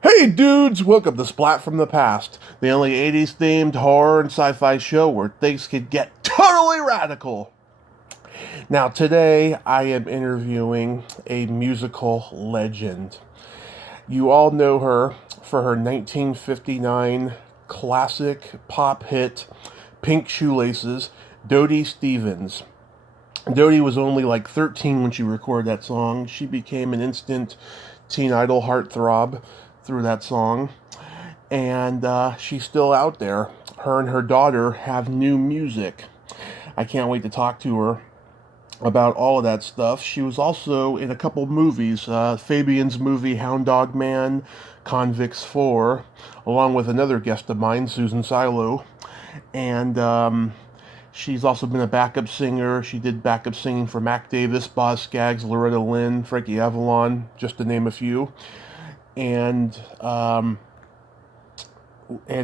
Hey dudes, welcome to Splat from the Past, the only 80s themed horror and sci fi show where things can get totally radical. Now, today I am interviewing a musical legend. You all know her for her 1959 classic pop hit, Pink Shoelaces, Dodie Stevens. Dodie was only like 13 when she recorded that song. She became an instant teen idol heartthrob through that song. And she's still out there. Her and her daughter have new music. I can't wait to talk to her about all of that stuff. She was also in a couple movies, Fabian's movie Hound Dog Man, Convicts 4, along with another guest of mine, Susan Silo. And she's also been a backup singer. She did backup singing for Mac Davis, Boz Scaggs, Loretta Lynn, Frankie Avalon, just to name a few. And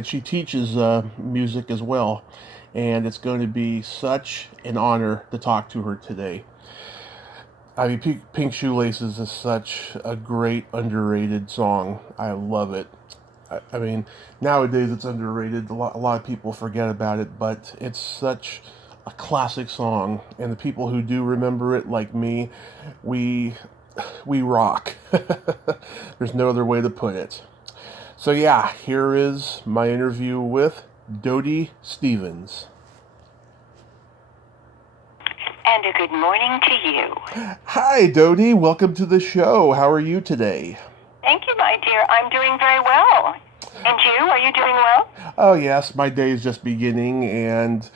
she teaches music as well. And it's going to be such an honor to talk to her today. I mean, Pink Shoelaces is such a great, underrated song. I love it. I mean, nowadays it's underrated. A lot of people forget about it, but it's such a classic song. And the people who do remember it, like me, we rock. There's no other way to put it. So yeah, here is my interview with Dodie Stevens. And a good morning to you. Hi, Dodie. Welcome to the show. How are you today? Thank you, my dear. I'm doing very well. And you? Are you doing well? Oh, yes. My day is just beginning, and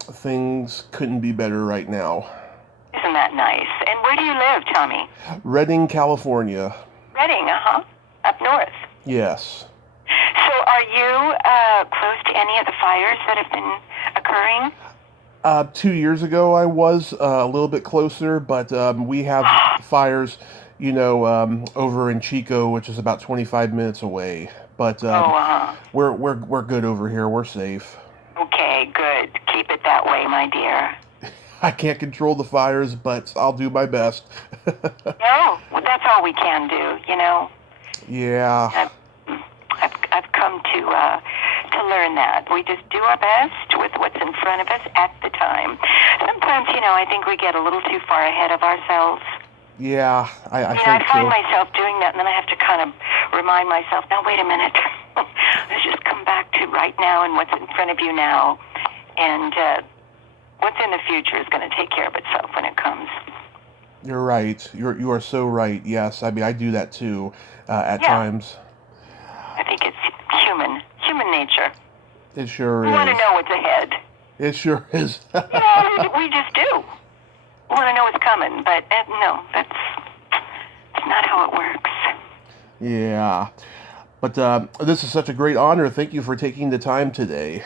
things couldn't be better right now. Isn't that nice? And where do you live, Tommy? Redding, California. Redding, up north. Yes. So are you close to any of the fires that have been occurring? 2 years ago, I was a little bit closer, but we have fires, over in Chico, which is about 25 minutes away. But we're good over here. We're safe. Okay, good. Keep it that way, my dear. I can't control the fires, but I'll do my best. No, well, that's all we can do, you know. Yeah. I've come to learn that. We just do our best with what's in front of us at the time. Sometimes, I think we get a little too far ahead of ourselves. Yeah, I think I find so. myself doing that, and then I have to kind of remind myself, now, wait a minute. Let's just come back to right now and what's in front of you now. And what's in the future is going to take care of itself when it comes. You're right. You are so right. Yes, I mean, I do that too at times. I think it's human nature. It sure is. We want to know what's ahead. It sure is. We just do. We want to know what's coming, but no, that's not how it works. Yeah. But this is such a great honor. Thank you for taking the time today.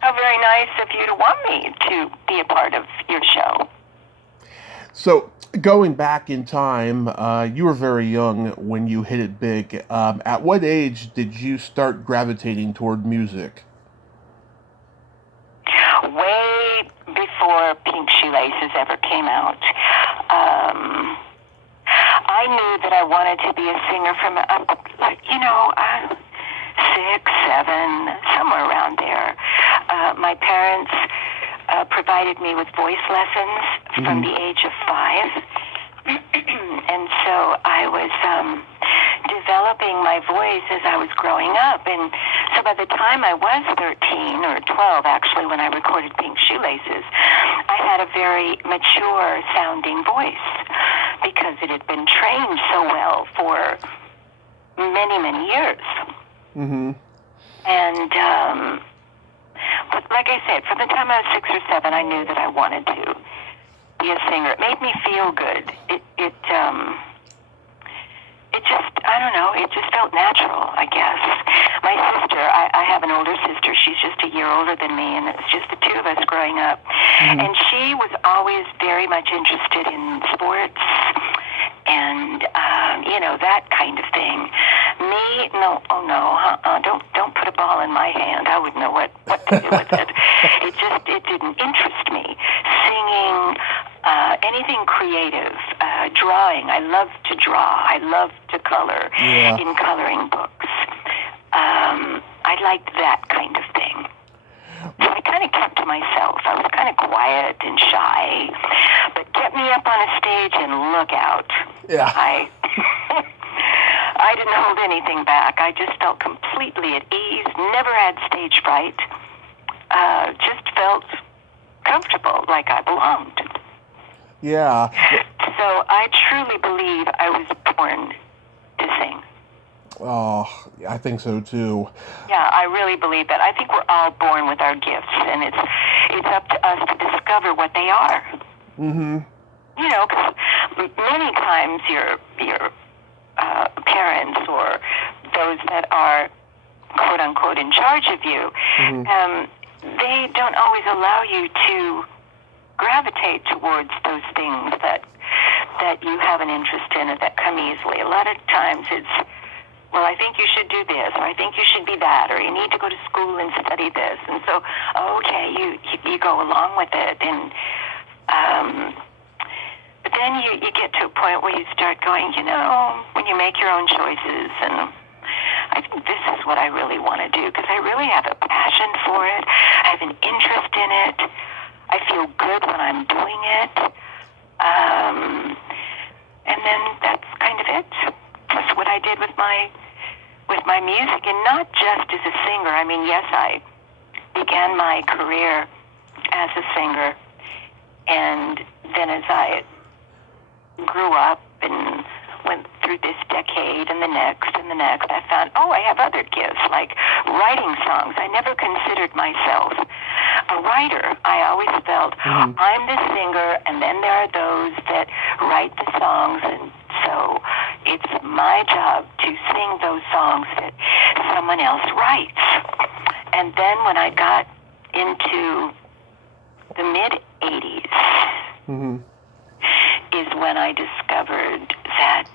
How very nice of you to want me to be a part of your show. So, going back in time, you were very young when you hit it big. At what age did you start gravitating toward music? Way before Pink Shoelaces ever came out. I knew that I wanted to be a singer from, 6, 7, somewhere around there. My parents provided me with voice lessons from the age of 5. And so I was developing my voice as I was growing up. And so by the time I was 13 or 12, actually, when I recorded Pink Shoelaces, I had a very mature sounding voice because it had been trained so well for many, many years. Mm-hmm. And but like I said, from the time I was 6 or 7, I knew that I wanted to be a singer. It made me feel good. It just, I don't know, it just felt natural, I guess. My sister, I have an older sister. She's just a year older than me, and it's just the two of us growing up. Mm-hmm. And she was always very much interested in sports and, that kind of thing. Me, no, don't put a ball in my hand. I wouldn't know what to do with it. It didn't interest me. Singing, anything creative, drawing. I love to draw. I love to color Yeah. in coloring books. I liked that kind of thing. So I kind of kept to myself. I was kind of quiet and shy, but get me up on a stage and look out. Yeah. I didn't hold anything back. I just felt completely at ease, never had stage fright, just felt comfortable, like I belonged. Yeah. So I truly believe I was born to sing. Oh, I think so too. Yeah, I really believe that. I think we're all born with our gifts, and it's up to us to discover what they are. Mm-hmm. You know, because many times your parents or those that are quote unquote in charge of you, they don't always allow you to gravitate towards those things that you have an interest in or that come easily. A lot of times it's, well, I think you should do this, or I think you should be that, or you need to go to school and study this. And so, okay, you go along with it. And but then you get to a point where you start going, you know, when you make your own choices, and I think this is what I really want to do, because I really have a passion for it. I have an interest in it. I feel good when I'm doing it. And then that's kind of it. That's what I did with my music, and not just as a singer. I mean, yes, I began my career as a singer, and then as I grew up and went through this decade and the next, I found, I have other gifts, like writing songs. I never considered myself a writer. I always felt I'm the singer, and then there are those that write the songs, and so it's my job to sing those songs that someone else writes. And then when I got into the mid-'80s, is when I discovered that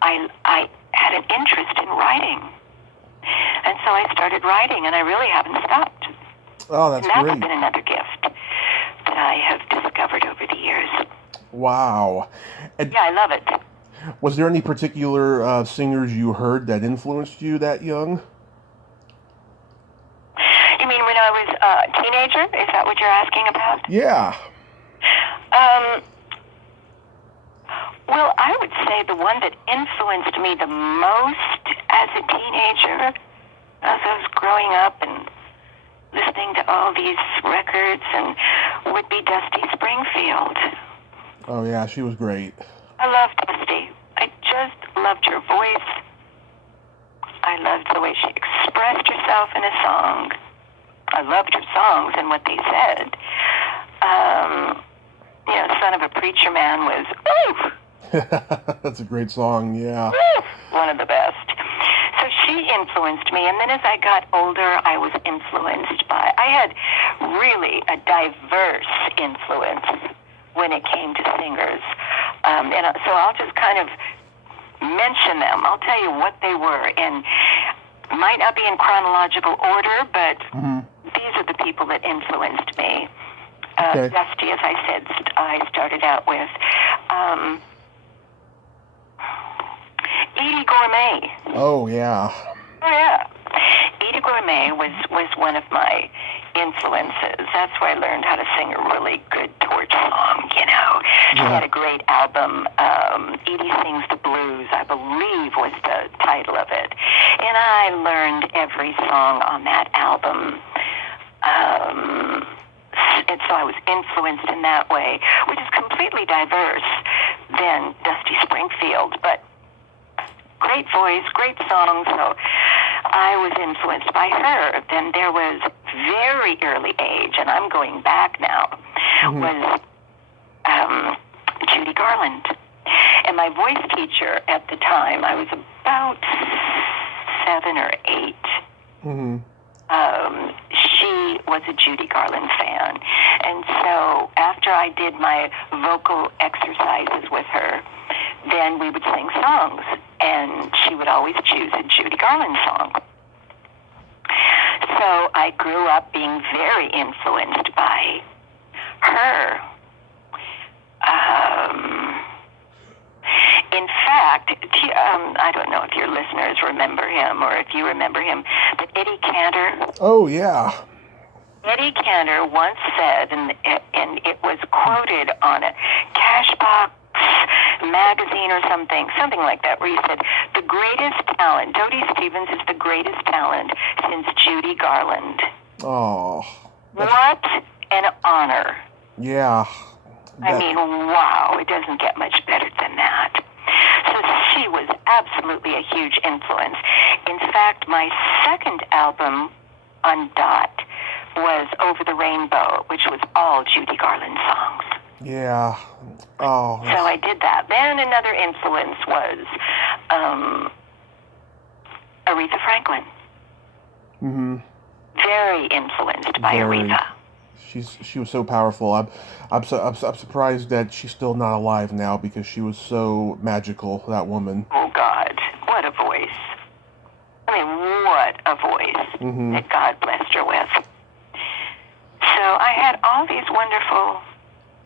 I had an interest in writing. And so I started writing, and I really haven't stopped. Oh, that's great. And great. that's been another gift that I have discovered over the years. Wow. And yeah, I love it. Was there any particular singers you heard that influenced you that young? You mean when I was a teenager? Is that what you're asking about? Yeah. Well, I would say the one that influenced me the most as a teenager, as I was growing up and listening to all these records, and would be Dusty Springfield. Oh yeah, she was great. I loved Dusty. I just loved her voice. I loved the way she expressed herself in a song. I loved her songs and what they said. Son of a Preacher Man was, ooh! That's a great song, yeah. One of the best. So she influenced me, and then as I got older, I was influenced by, I had really a diverse influence when it came to singers. So I'll just kind of mention them. I'll tell you what they were, and might not be in chronological order, but these are the people that influenced me. Okay. Dusty, as I said, I started out with. Edie Gourmet. Oh, yeah. Oh, yeah. Edie Gourmet was one of my influences. That's where I learned how to sing a really good torch song, you know. She had a great album, Edie Sings the Blues, I believe was the title of it. And I learned every song on that album. And so I was influenced in that way, which is completely diverse than Dusty Springfield, but great voice, great song, so I was influenced by her. Then there was very early age, and I'm going back now, was Judy Garland. And my voice teacher at the time, I was about 7 or 8. She was a Judy Garland fan. And so after I did my vocal exercises with her, then we would sing songs, and she would always choose a Judy Garland song. So I grew up being very influenced by her. In fact, I don't know if your listeners remember him or if you remember him, but Eddie Cantor. Oh, yeah. Eddie Cantor once said, and it was quoted on a Cashbox magazine or something like that, where he said, the greatest talent, Dodie Stevens is the greatest talent since Judy Garland. Oh. What an honor. Yeah. I mean, wow, it doesn't get much better than that. So she was absolutely a huge influence. In fact, my second album on Dot was Over the Rainbow, which was all Judy Garland songs. Yeah. Oh. So I did that. Then another influence was Aretha Franklin. Mm-hmm. Very influenced by Aretha. She was so powerful. I'm surprised that she's still not alive now, because she was so magical, that woman. Oh God, what a voice! I mean, what a voice that God blessed her with. So I had all these wonderful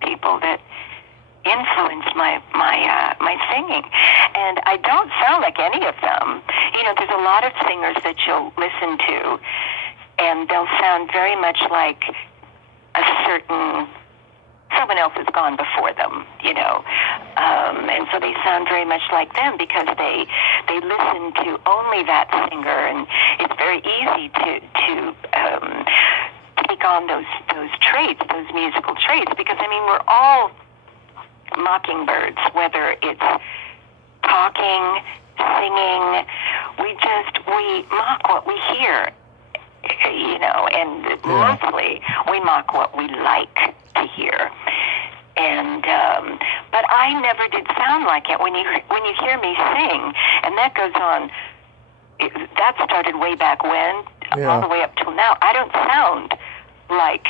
people that influenced my singing, and I don't sound like any of them. You know, there's a lot of singers that you'll listen to, and they'll sound very much like someone else has gone before them, you know, and so they sound very much like them because they listen to only that singer, and it's very easy to take on those traits, those musical traits, because I mean we're all mockingbirds, whether it's talking, singing, we mock what we hear, you know, and mostly we mock what we like to hear. And but I never did sound like it. When you hear me sing, and that goes on, that started way back when, all the way up till now. I don't sound like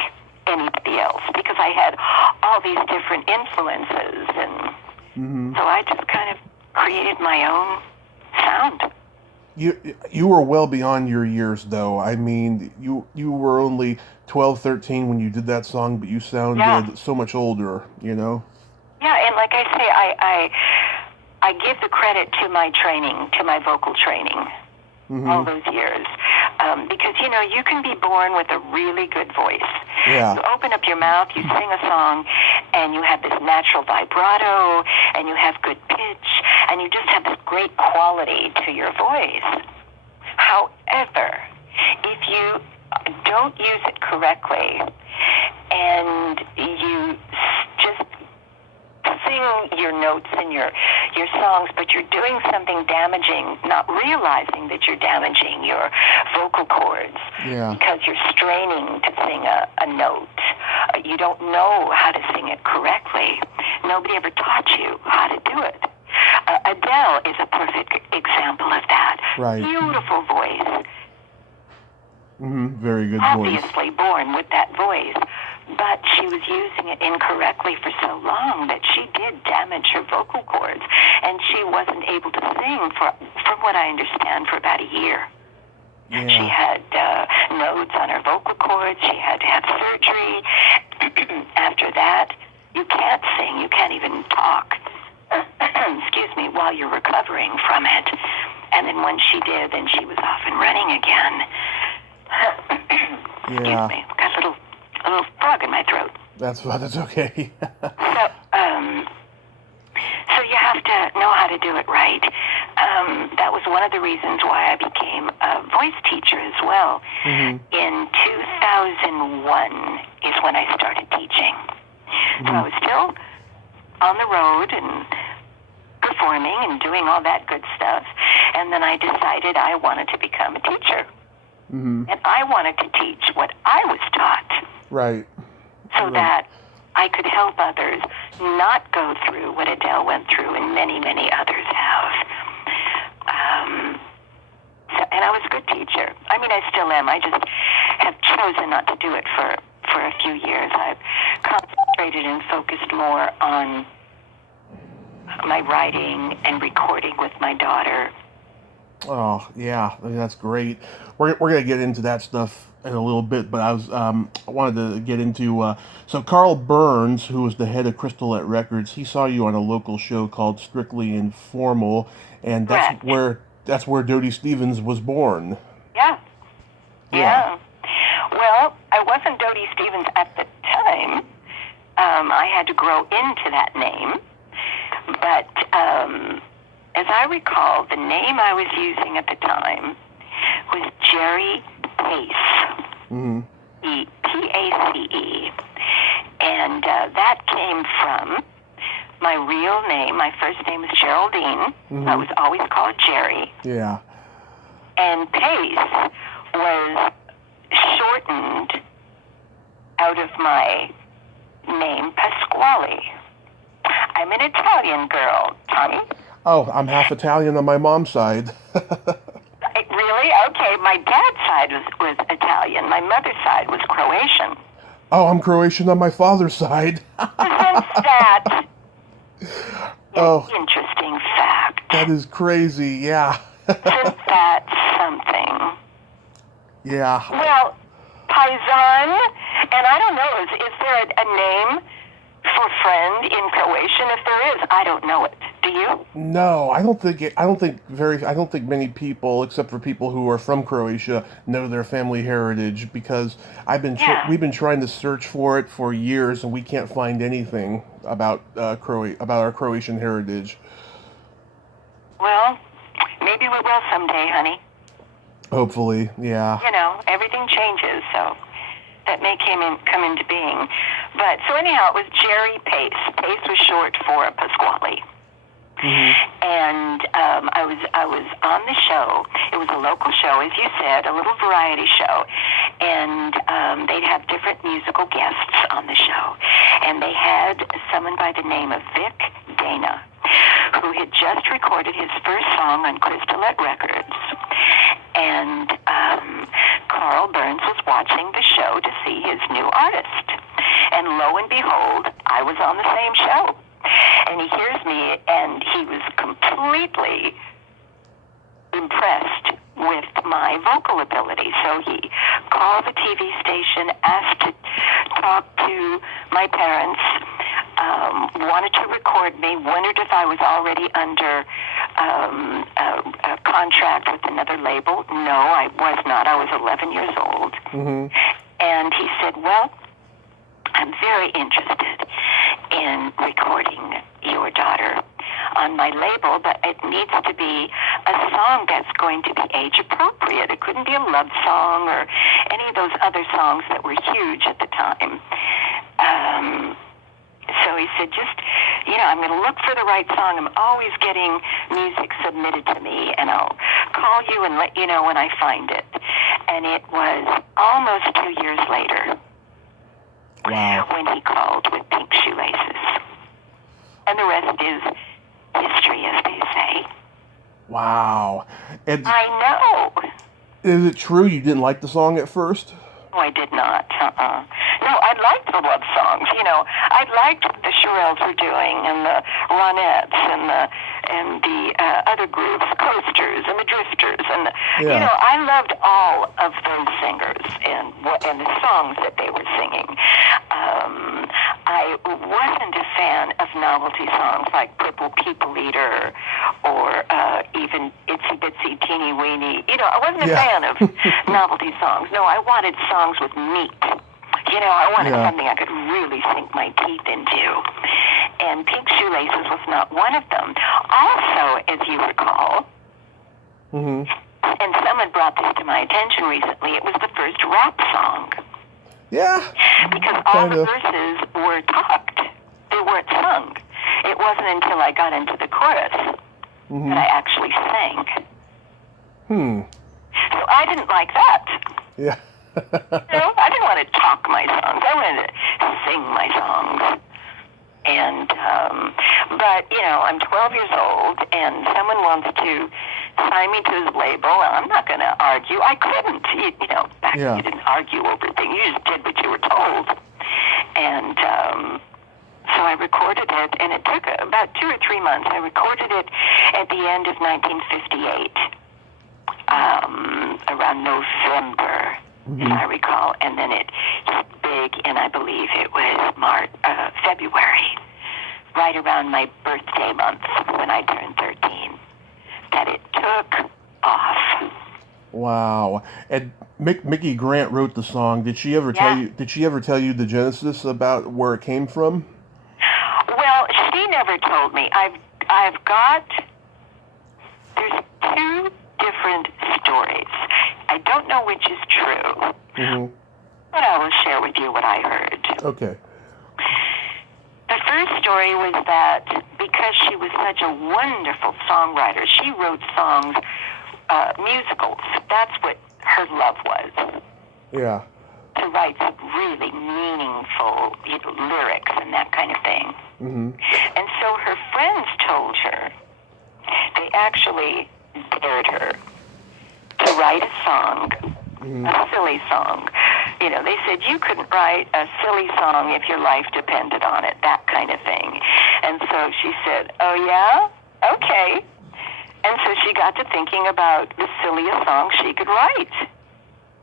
anybody else because I had all these different influences, and so I just kind of created my own sound. You were well beyond your years, though. I mean, you were only 12, 13 when you did that song, but you sounded so much older, you know? Yeah, and like I say, I give the credit to my training, to my vocal training, all those years. Because, you know, you can be born with a really good voice. Yeah. You open up your mouth, you sing a song, and you have this natural vibrato, and you have good pitch, and you just have this great quality to your voice. However, if you don't use it correctly, and you just sing your notes and your songs, but you're doing something damaging, not realizing that you're damaging your vocal cords because you're straining to sing a note. You don't know how to sing it correctly. Nobody ever taught you how to do it. Adele is a perfect example of that. Right. Beautiful voice. Very good voice. Obviously born with that voice, but she was using it incorrectly for so long that she did damage her vocal cords, and she wasn't able to sing from what I understand, for about a year. Yeah. She had nodes on her vocal cords. She had to have surgery. After that, you can't sing. You can't even talk. Excuse me, while you're recovering from it. And then when she did, then she was off and running again. Excuse me, got a little frog in my throat. That's okay. So you have to know how to do it right. That was one of the reasons why I became a voice teacher as well. In 2001 is when I started teaching. So I was still on the road and performing and doing all that good stuff. And then I decided I wanted to become a teacher. And I wanted to teach what I was taught. Right. So that I could help others not go through what Adele went through, and many, many others have. And I was a good teacher. I mean, I still am. I just have chosen not to do it for a few years. I've concentrated and focused more on my writing and recording with my daughter. Oh, yeah. I mean, that's great. We're going to get into that stuff in a little bit, but I wanted to get into so Carl Burns, who was the head of Crystalette Records, he saw you on a local show called Strictly Informal, and Correct. that's where Dodie Stevens was born. Yeah. Yeah. Yeah. Well, I wasn't Dodie Stevens at the time. I had to grow into that name. But as I recall, the name I was using at the time was Jerry Pace. Mm-hmm. Pace. And that came from my real name. My first name is Geraldine. Mm-hmm. I was always called Jerry. Yeah. And Pace was shortened out of my name, Pasquale. I'm an Italian girl, Tommy. Oh, I'm half Italian on my mom's side. Really? Okay, my dad's side was Italian. My mother's side was Croatian. Oh, I'm Croatian on my father's side. Since that, Oh, interesting fact. that is crazy. Yeah. Since that's something. Yeah. Well, Paisan, and I don't know, is there a name for friend in Croatian? If there is, I don't know it. Do you? No, I don't think many people, except for people who are from Croatia, know their family heritage, because we've been trying to search for it for years and we can't find anything about our Croatian heritage. Well, maybe we will someday, honey. Hopefully, yeah. You know, everything changes, so that may come into being. But so anyhow, it was Jerry Pace. Pace was short for Pasquale. Mm-hmm. And I was on the show. It was a local show, as you said, a little variety show. And they'd have different musical guests on the show. And they had someone by the name of Vic Dana, who had just recorded his first song on Crystalette Records. And Carl Burns was watching the show to see his new artist. And lo and behold, I was on the same show. And he hears me, and he was completely impressed with my vocal ability. So he called the TV station, asked to talk to my parents, wanted to record me, wondered if I was already under a contract with another label. No, I was not. I was 11 years old. Mm-hmm. And he said, well, I'm very interested in recording your daughter on my label, but it needs to be a song that's going to be age appropriate. It couldn't be a love song or any of those other songs that were huge at the time. So he said, I'm going to look for the right song. I'm always getting music submitted to me, and I'll call you and let you know when I find it. And it was almost 2 years later. Wow. When he called with Pink Shoelaces. And the rest is history, as they say. Wow. And I know. is it true you didn't like the song at first? No, I did not. No, I liked the love songs. I liked what the Shirelles were doing, and the Ronettes, and the other groups, the Coasters, and the Drifters, and I loved all of those singers and the songs that they were singing. I wasn't a fan of novelty songs like Purple People Eater or even Itsy Bitsy Teeny Weeny. I wasn't a fan of novelty songs. No, I wanted songs with meat. I wanted something I could really sink my teeth into. And Pink Shoelaces was not one of them. Also, as you recall, and someone brought this to my attention recently, it was the first rap song. Yeah. Because all the verses were talked. They weren't sung. It wasn't until I got into the chorus that I actually sang. So I didn't like that. Yeah. I didn't want to talk my songs. I wanted to sing my songs. And, but, I'm 12 years old, and someone wants to sign me to his label, and I'm not going to argue. I couldn't. Back then you didn't argue over things. You just did what you were told. And so I recorded it, and it took about 2 or 3 months. I recorded it at the end of 1958, around November. if I recall, and then it hit big in, I believe it was February, right around my birthday month when I turned 13, that it took off. Wow. And Mickey Grant wrote the song. Did she ever tell you? Did she ever tell you the genesis about where it came from? Well, she never told me. There's two different stories. I don't know which is true, but I will share with you what I heard. Okay. The first story was that because she was such a wonderful songwriter, she wrote songs, musicals. That's what her love was. Yeah. To write really meaningful lyrics and that kind of thing. And so her friends told her, they actually dared her to write a song, a silly song. They said you couldn't write a silly song if your life depended on it, that kind of thing. And so she said, oh yeah? Okay. And so she got to thinking about the silliest song she could write.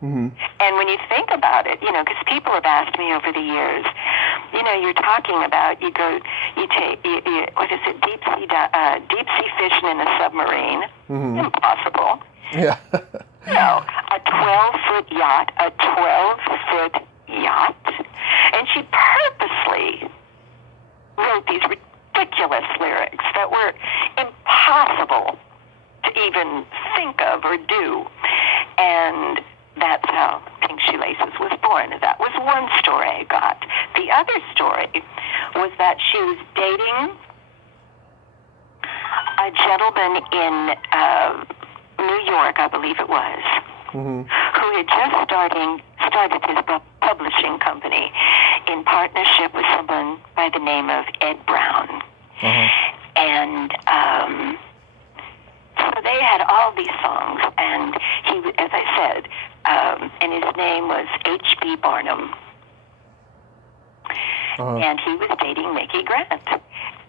And when you think about it, because people have asked me over the years, you're talking about, what is it, deep sea fishing in a submarine? Impossible. Yeah. No, a 12-foot yacht, and she purposely wrote these ridiculous lyrics that were impossible to even think of or do, and that's how Pink Shoelaces was born. That was one story I got. The other story was that she was dating a gentleman in New York, I believe it was, who had just started his publishing company in partnership with someone by the name of Ed Brown. And so they had all these songs, and he, as I said, and his name was H.B. Barnum. And he was dating Mickey Grant.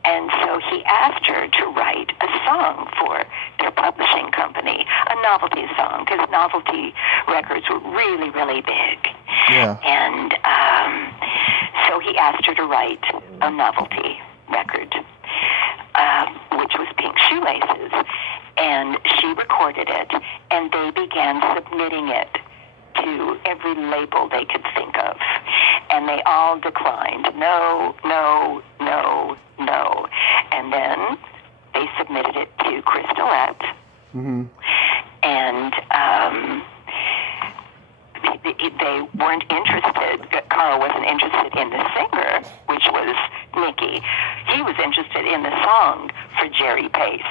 And so he asked her to write a song for their publishing company, a novelty song, because novelty records were really, really big. Yeah. And so he asked her to write a novelty record, which was Pink Shoelaces. And she recorded it, and they began submitting it to every label they could think of. And they all declined. No, no, no, no. And then they submitted it to Crystalette. And they weren't interested. Carl wasn't interested in the singer, which was Mickey. He was interested in the song for Jerry Pace.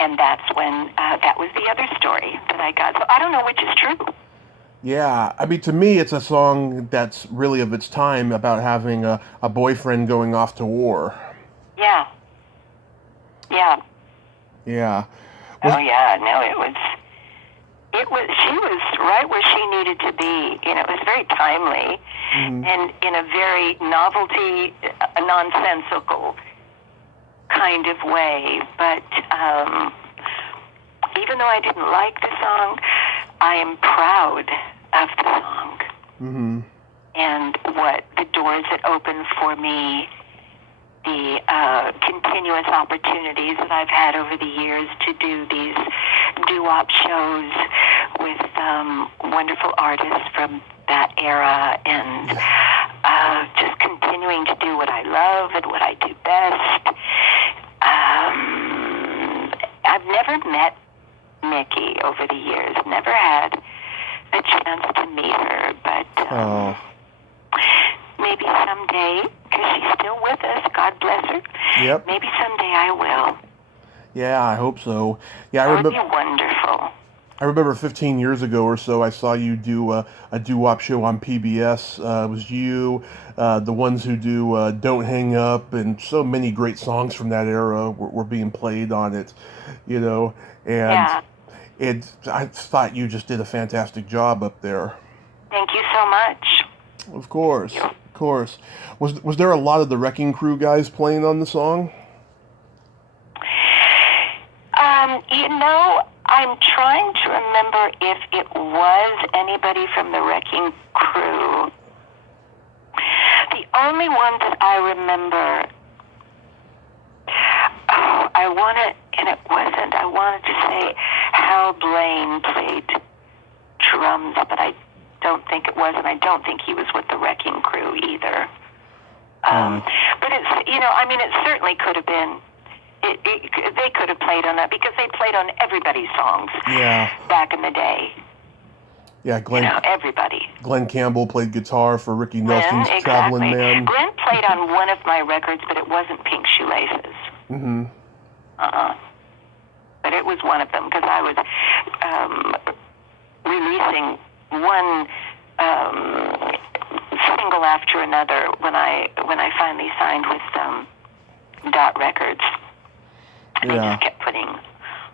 And that's when, that was the other story that I got. So I don't know which is true. Yeah, I mean, to me, it's a song that's really of its time about having a boyfriend going off to war. Yeah. Yeah. Yeah. Oh, yeah. No, she was right where she needed to be. It was very timely and in a very novelty, nonsensical kind of way. But even though I didn't like the song, I am proud of the song and what the doors it opened for me, the continuous opportunities that I've had over the years to do these doo-wop shows with wonderful artists from that era, and just continuing to do what I love and what I do best. I've never met Mickey over the years, never had a chance to meet her, but maybe someday, because she's still with us, God bless her. Yep. Maybe someday I will. Yeah, I hope so. Yeah, That would be wonderful. I remember 15 years ago or so, I saw you do a doo-wop show on PBS. It was you, the ones who do Don't Hang Up, and so many great songs from that era were being played on it, and Yeah. I thought you just did a fantastic job up there. Thank you so much. Of course, of course. Was there a lot of the Wrecking Crew guys playing on the song? I'm trying to remember if it was anybody from the Wrecking Crew. The only one that I remember, I wanted to say Hal Blaine played drums, but I don't think it was, and I don't think he was with the Wrecking Crew either. But it's, it certainly could have been. They could have played on that because they played on everybody's songs back in the day. Yeah, everybody. Glenn Campbell played guitar for Ricky Nelson's Traveling Man. Glenn played on one of my records, but it wasn't Pink Shoelaces. Mm-hmm. But it was one of them because I was releasing one single after another when I finally signed with Dot Records. And I just kept putting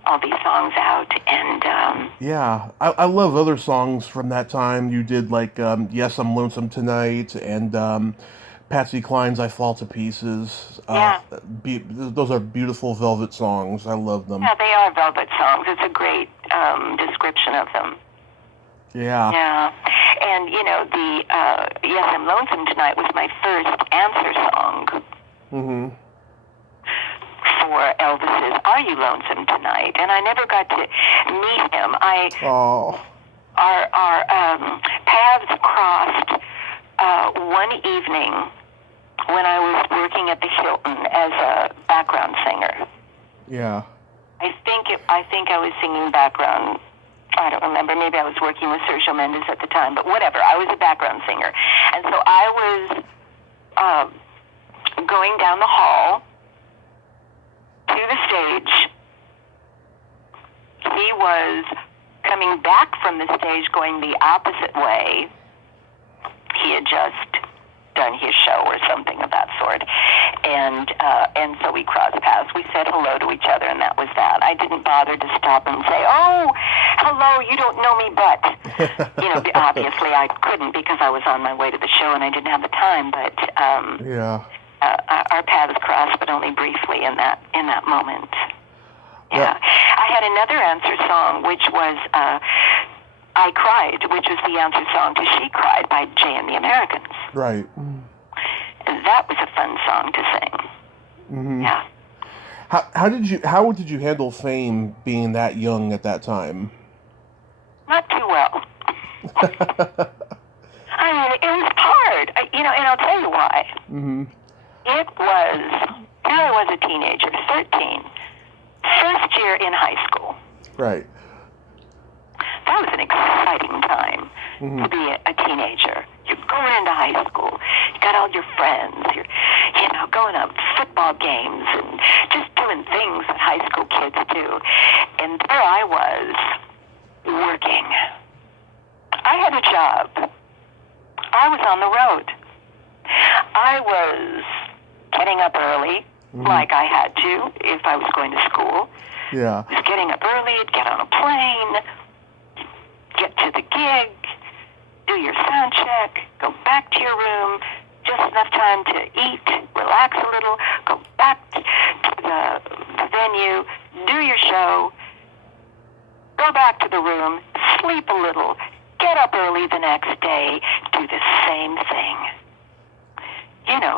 all these songs out, and I love other songs from that time. You did like Yes, I'm Lonesome Tonight, and Patsy Cline's I Fall to Pieces. Those are beautiful Velvet songs. I love them. Yeah, they are Velvet songs. It's a great description of them. Yeah. And the Yes, I'm Lonesome Tonight was my first answer song. Mm-hmm. For Elvis's Are You Lonesome Tonight? And I never got to meet him. Our paths crossed one evening when I was working at the Hilton as a background singer. Yeah. I think I was singing background. I don't remember. Maybe I was working with Sergio Mendes at the time, but whatever. I was a background singer. And so I was going down the hall to the stage. He was coming back from the stage going the opposite way. He had just done his show or something of that sort. And so we crossed paths. We said hello to each other, and that was that. I didn't bother to stop and say, "Oh, hello, you don't know me," but, obviously I couldn't because I was on my way to the show and I didn't have the time, but our paths crossed, but only briefly in that moment. Yeah. I had another answer song, which was I Cried, which was the answer song to She Cried by Jay and the Americans. Right. That was a fun song to sing. Mm-hmm. Yeah. How did you handle fame being that young at that time? Not too well. I mean, it was hard, and I'll tell you why. Mm-hmm. I was a teenager, 13, first year in high school. Right. That was an exciting time to be a teenager. You're going into high school. You got all your friends. You're, going to football games and just doing things that high school kids do. And there I was, working. I had a job. I was on the road. I was getting up early, like I had to if I was going to school. Yeah. I was getting up early, get on a plane, get to the gig, do your sound check, go back to your room, just enough time to eat, relax a little, go back to the venue, do your show, go back to the room, sleep a little, get up early the next day, do the same thing.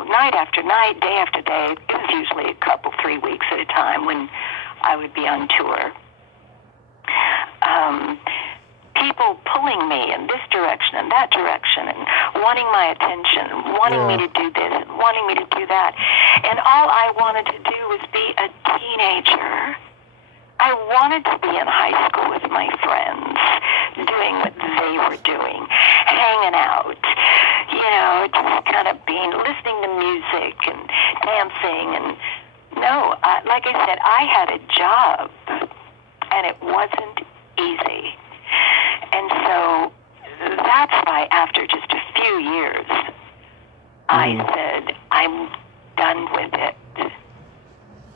Night after night, day after day. It was usually 3 weeks at a time when I would be on tour. People pulling me in this direction and that direction and wanting my attention and wanting me to do this and wanting me to do that. And all I wanted to do was be a teenager. I wanted to be in high school with my friends, doing what they were doing, hanging out, just kind of listening to music and dancing. And like I said, I had a job, and it wasn't easy. And so that's why after just a few years, I said, I'm done with it.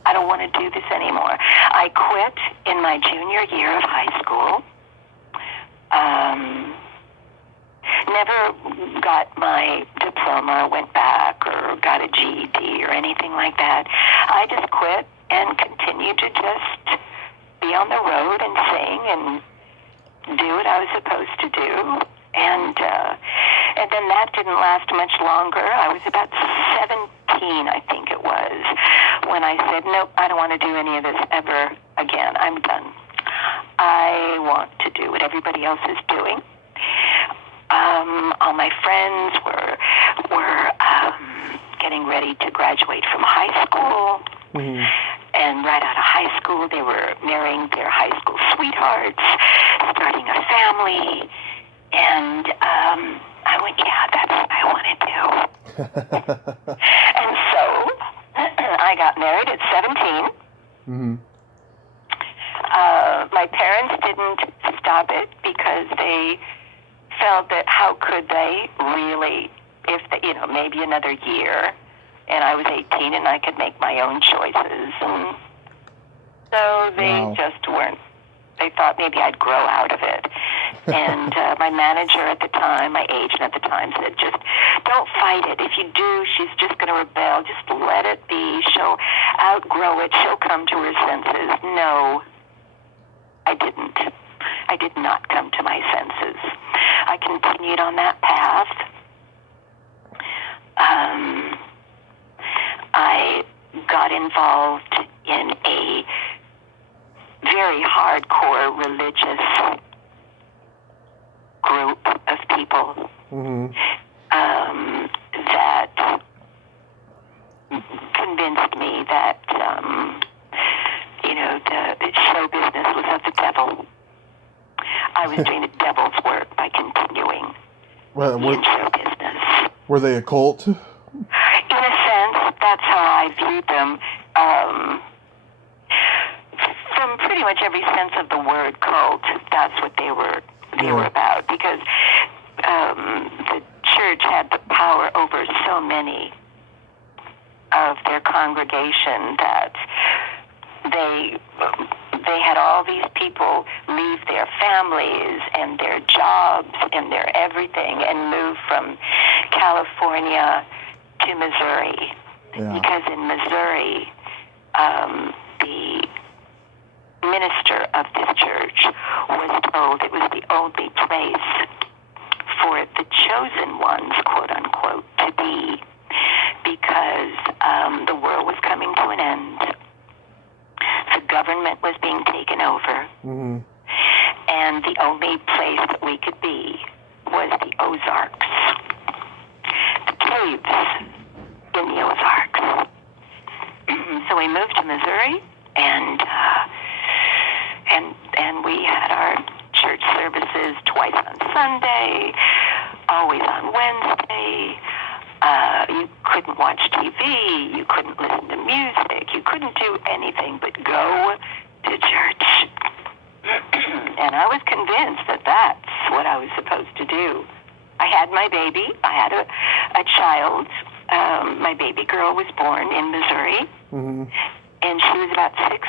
I don't want to do this anymore. I quit in my junior year of high school. Never got my diploma, went back, or got a GED or anything like that. I just quit and continued to just be down the road and sing and do what I was supposed to do. And then that didn't last much longer. I was about 17, I think it was, when I said, nope, I don't want to do any of this ever again. I'm done. I want to do what everybody else is doing. All my friends were getting ready to graduate from high school. Mm-hmm. And right out of high school, they were marrying their high school sweethearts, starting a family. And I went, yeah, that's what I want to do. And so I got married at 17. Mm-hmm. My parents didn't stop it because they felt that how could they really, if they, maybe another year, and I was 18 and I could make my own choices. And so they just weren't, they thought maybe I'd grow out of it. And my manager at the time, my agent at the time said, just don't fight it. If you do, she's just going to rebel. Just let it be. She'll outgrow it. She'll come to her senses. No, I didn't. I did not come to my senses. I continued on that path. I got involved in a very hardcore religious group of people that convinced me that, the show business was of the devil. I was doing the devil's work by continuing in show business. Were they a cult? In a sense, that's how I viewed them. From pretty much every sense of the word cult, that's what they were about, because the church had the power over so many of their congregation that they had all these people leave their families and their jobs and their everything and move from California to Missouri. Yeah. Because in Missouri, the minister of this church was told it was the only place for the chosen ones, quote unquote, to be, because the world was coming to an end. The government was being taken over. Mm-hmm. And the only place that we could be was the Ozarks. The caves in the Ozarks. So we moved to Missouri, and we had our church services twice on Sunday, always on Wednesday. You couldn't watch TV, you couldn't listen to music, you couldn't do anything but go to church. And I was convinced that that's what I was supposed to do. I had my baby, I had a child. My baby girl was born in Missouri, and she was about 6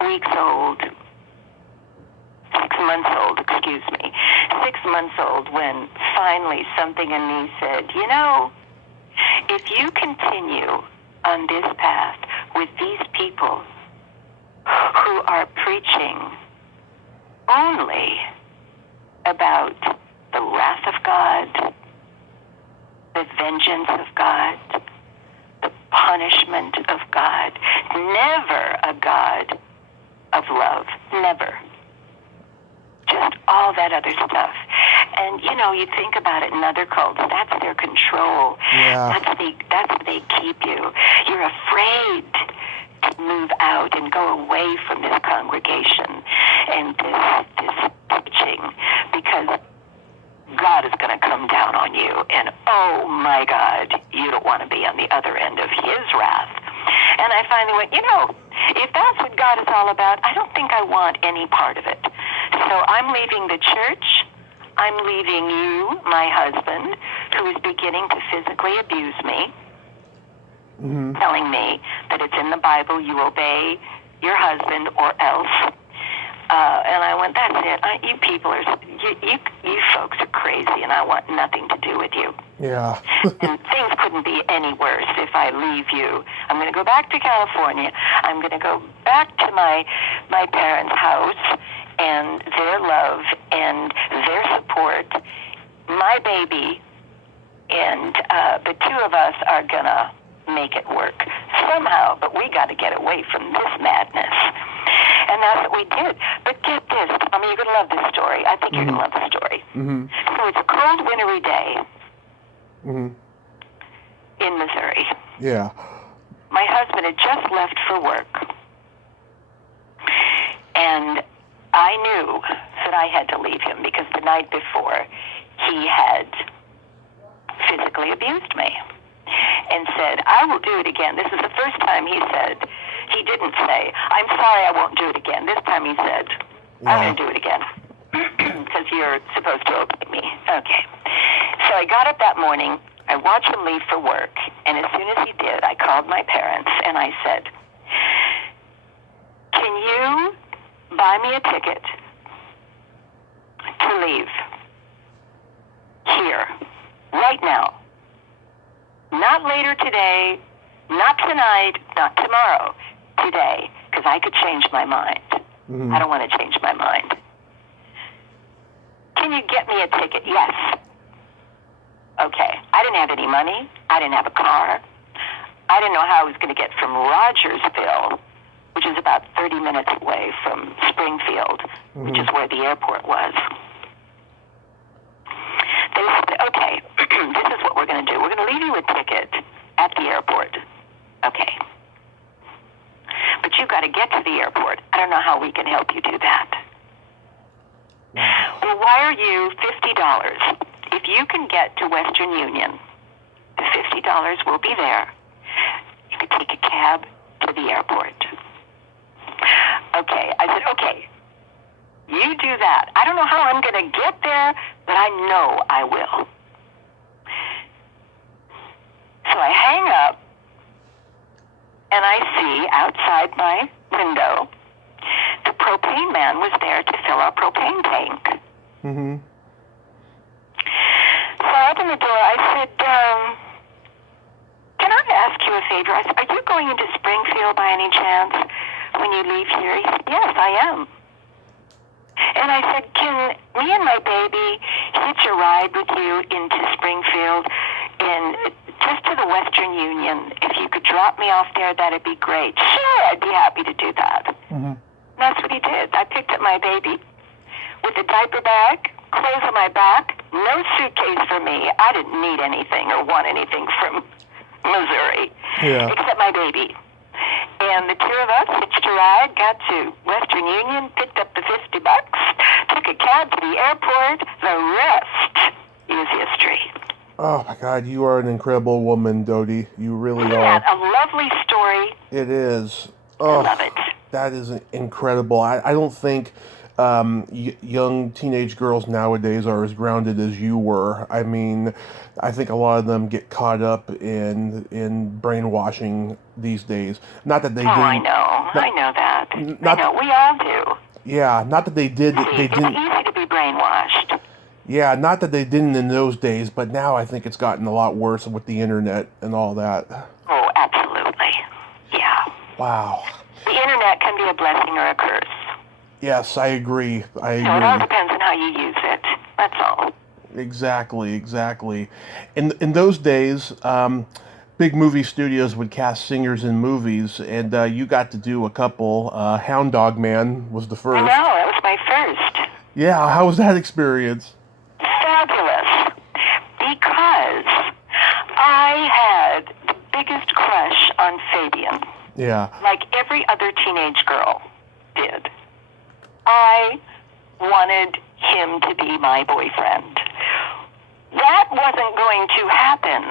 weeks old. 6 months old, excuse me. 6 months old when finally something in me said, if you continue on this path with these people who are preaching only about the wrath of God, the vengeance of God, the punishment of God, never a God of love, never. Just all that other stuff. And, you think about it in other cults, that's their control. Yeah. That's how they keep you. You're afraid to move out and go away from this congregation and this teaching, because God is going to come down on you. And, oh, my God, you don't want to be on the other end of his wrath. And I finally went, if that's what God is all about, I don't think I want any part of it. So I'm leaving the church. I'm leaving you, my husband, who is beginning to physically abuse me, telling me that it's in the Bible, you obey your husband or else. And I went, that's it. You people are, you folks are crazy, and I want nothing to do with you. Yeah. And things couldn't be any worse if I leave you. I'm going to go back to California. I'm going to go back to my parents' house and their love and their support. My baby and the two of us are going to make it work somehow, but we got to get away from this madness. And that's what we did. But get this. I mean, you're going to love this story. I think you're going to love the story. Mm-hmm. So it's a cold, wintry day in Missouri. Yeah. My husband had just left for work. And I knew that I had to leave him because the night before he had physically abused me and said, I will do it again. This is the first time he didn't say, I'm sorry, I won't do it again. This time he said, I'm going to do it again because you're supposed to obey me. Okay. So I got up that morning. I watched him leave for work. And as soon as he did, I called my parents and I said, can you buy me a ticket to leave here, right now? Not later today, not tonight, not tomorrow, today, because I could change my mind. I don't want to change my mind. Can you get me a ticket? Yes. Okay. I didn't have any money. I didn't have a car. I didn't know how I was going to get from Rogersville, which is about 30 minutes away from Springfield, which is where the airport was. They said, okay, this is what we're going to do. We're going to leave you a ticket at the airport. Okay. But you got to get to the airport. I don't know how we can help you do that. We'll wire you $50. If you can get to Western Union, the $50 will be there. You could take a cab to the airport. Okay. I said, okay, you do that. I don't know how I'm going to get there, but I know I will. So I hang up, and I see outside my window, the propane man was there to fill our propane tank. So I opened the door. I said, can I ask you a favor? I said, are you going into Springfield by any chance when you leave here? He said, yes, I am. And I said, can me and my baby hitch a ride with you into Springfield and just to the Western Union? If you could drop me off there, that'd be great. Sure, I'd be happy to do that. That's what he did. I picked up my baby with a diaper bag, clothes on my back, no suitcase for me. I didn't need anything or want anything from Missouri except my baby. And the two of us hitched a ride, got to Western Union, picked up the $50, took a cab to the airport. The rest is history. Oh my God, you are an incredible woman, Dodie. You really are. A lovely story. It is. Oh, I love it. That is incredible. I don't think young teenage girls nowadays are as grounded as you were. I mean, I think a lot of them get caught up in brainwashing these days. Not that they didn't. I know that. I know. We all do. Yeah, not that they did. They didn't. It's easy to be brainwashed. Yeah, not that they didn't in those days, but now I think it's gotten a lot worse with the internet and all that. Oh, absolutely. Yeah. Wow. The internet can be a blessing or a curse. Yes, I agree. So it all depends on how you use it. That's all. Exactly. In those days, big movie studios would cast singers in movies, and you got to do a couple. Hound Dog Man was the first. I know, that was my first. Yeah, how was that experience? Fabulous. Because I had the biggest crush on Fabian. Yeah. Like every other teenage girl did. I wanted him to be my boyfriend. That wasn't going to happen.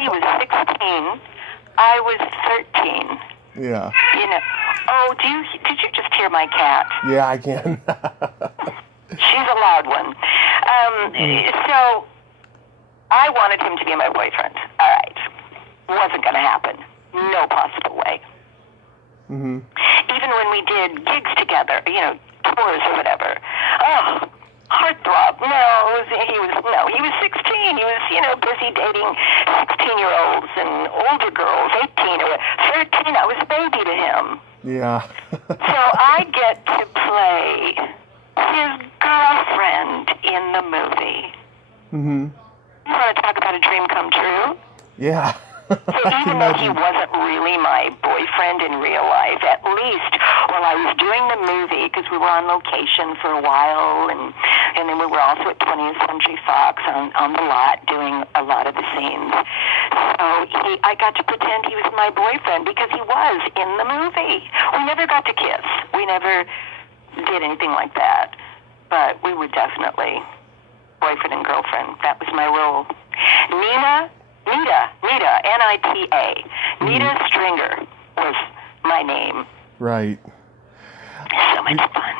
He was 16. I was 13. Yeah. You know. Oh, did you just hear my cat? Yeah, I can. She's a loud one. So I wanted him to be my boyfriend. All right. Wasn't going to happen. No possible way. Mm-hmm. Even when we did gigs together, tours or whatever. Oh, heartthrob. He was 16. He was, busy dating 16-year-olds and older girls, 18 or 13. I was a baby to him. Yeah. So I get to play his girlfriend in the movie. Mm-hmm. You want to talk about a dream come true? Yeah. So even though he wasn't really my boyfriend in real life, at least while I was doing the movie, because we were on location for a while, and then we were also at 20th Century Fox on the lot doing a lot of the scenes. So I got to pretend he was my boyfriend because he was in the movie. We never got to kiss. We never did anything like that. But we were definitely boyfriend and girlfriend. That was my role. Nita, N-I-T-A. Nita Stringer was my name. Right. So much fun.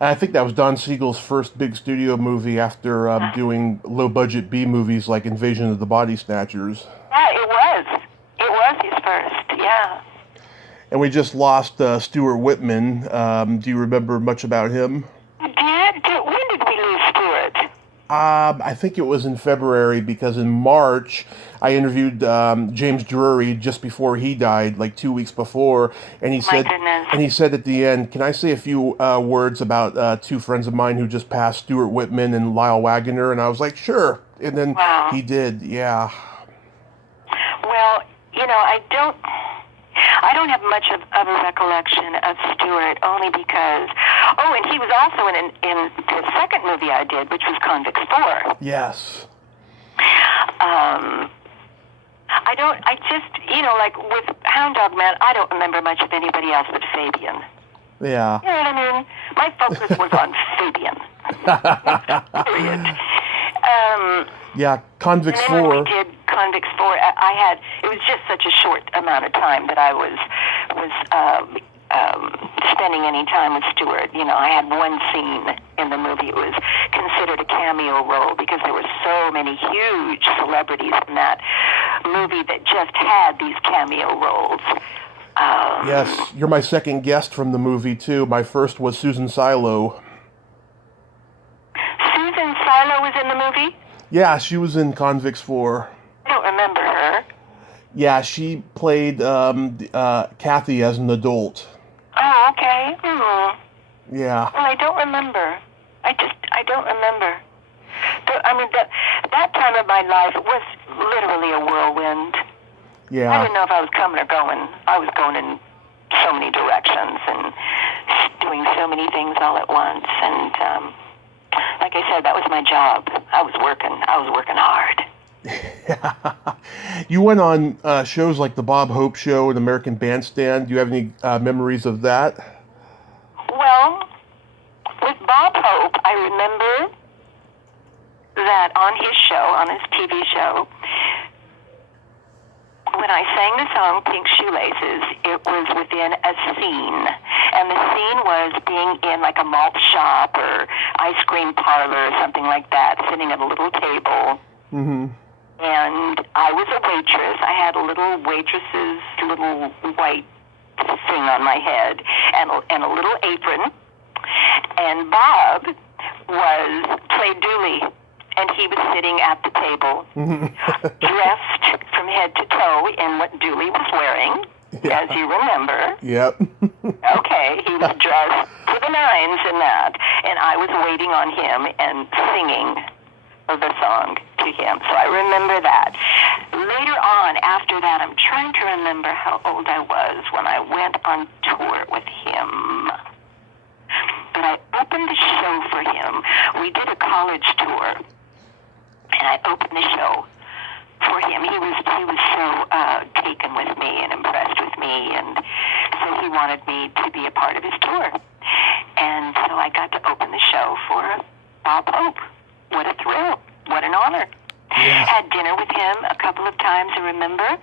I think that was Don Siegel's first big studio movie after doing low-budget B movies like Invasion of the Body Snatchers. Yeah, it was. It was his first, yeah. And we just lost Stuart Whitman. Do you remember much about him? When did we lose Stuart? I think it was in February, because in March I interviewed James Drury just before he died, like 2 weeks before, and he said at the end, "Can I say a few words about two friends of mine who just passed, Stuart Whitman and Lyle Waggoner?" And I was like, "Sure." And then he did, yeah. Well, I don't have much of a recollection of Stuart, only because, and he was also in the second movie I did, which was Convicts 4. Yes. I just, like with Hound Dog Man, I don't remember much of anybody else but Fabian. Yeah. You know what I mean? My focus was on Fabian. Period. Yeah, Convicts 4. And then when we did Convicts 4, it was just such a short amount of time that I was spending any time with Stuart. I had one scene in the movie. It was considered a cameo role because there were so many huge celebrities in that movie that just had these cameo roles. Yes, you're my second guest from the movie, too. My first was Susan Silo. Susan Silo was in the movie? Yeah, she was in Convicts 4. I don't remember her. Yeah, she played Kathy as an adult. Oh, okay. Yeah. Well, I don't remember. I don't remember. That time of my life was literally a whirlwind. Yeah. I didn't know if I was coming or going. I was going in so many directions and doing so many things all at once. And like I said, that was my job. I was working hard. You went on shows like the Bob Hope Show and American Bandstand. Do you have any memories of that? Well, with Bob Hope, I remember that on his TV show, when I sang the song Pink Shoelaces, it was within a scene. And the scene was being in like a malt shop or ice cream parlor or something like that, sitting at a little table. Mm-hmm. And I was a waitress. I had a little waitress's little white thing on my head and a little apron. And Bob played Dooley, and he was sitting at the table, dressed from head to toe in what Dooley was wearing, as you remember. Yep. Okay, he was dressed to the nines in that, and I was waiting on him and singing the song to him. So I remember that. Later on, after that, I'm trying to remember how old I was when I went on tour with him. But I opened the show for him. We did a college tour, and I opened the show for him. He was so taken with me and impressed with me, and so he wanted me to be a part of his tour. And so I got to open the show for Bob Hope. What a thrill. What an honor. Yeah. Had dinner with him a couple of times, I remember,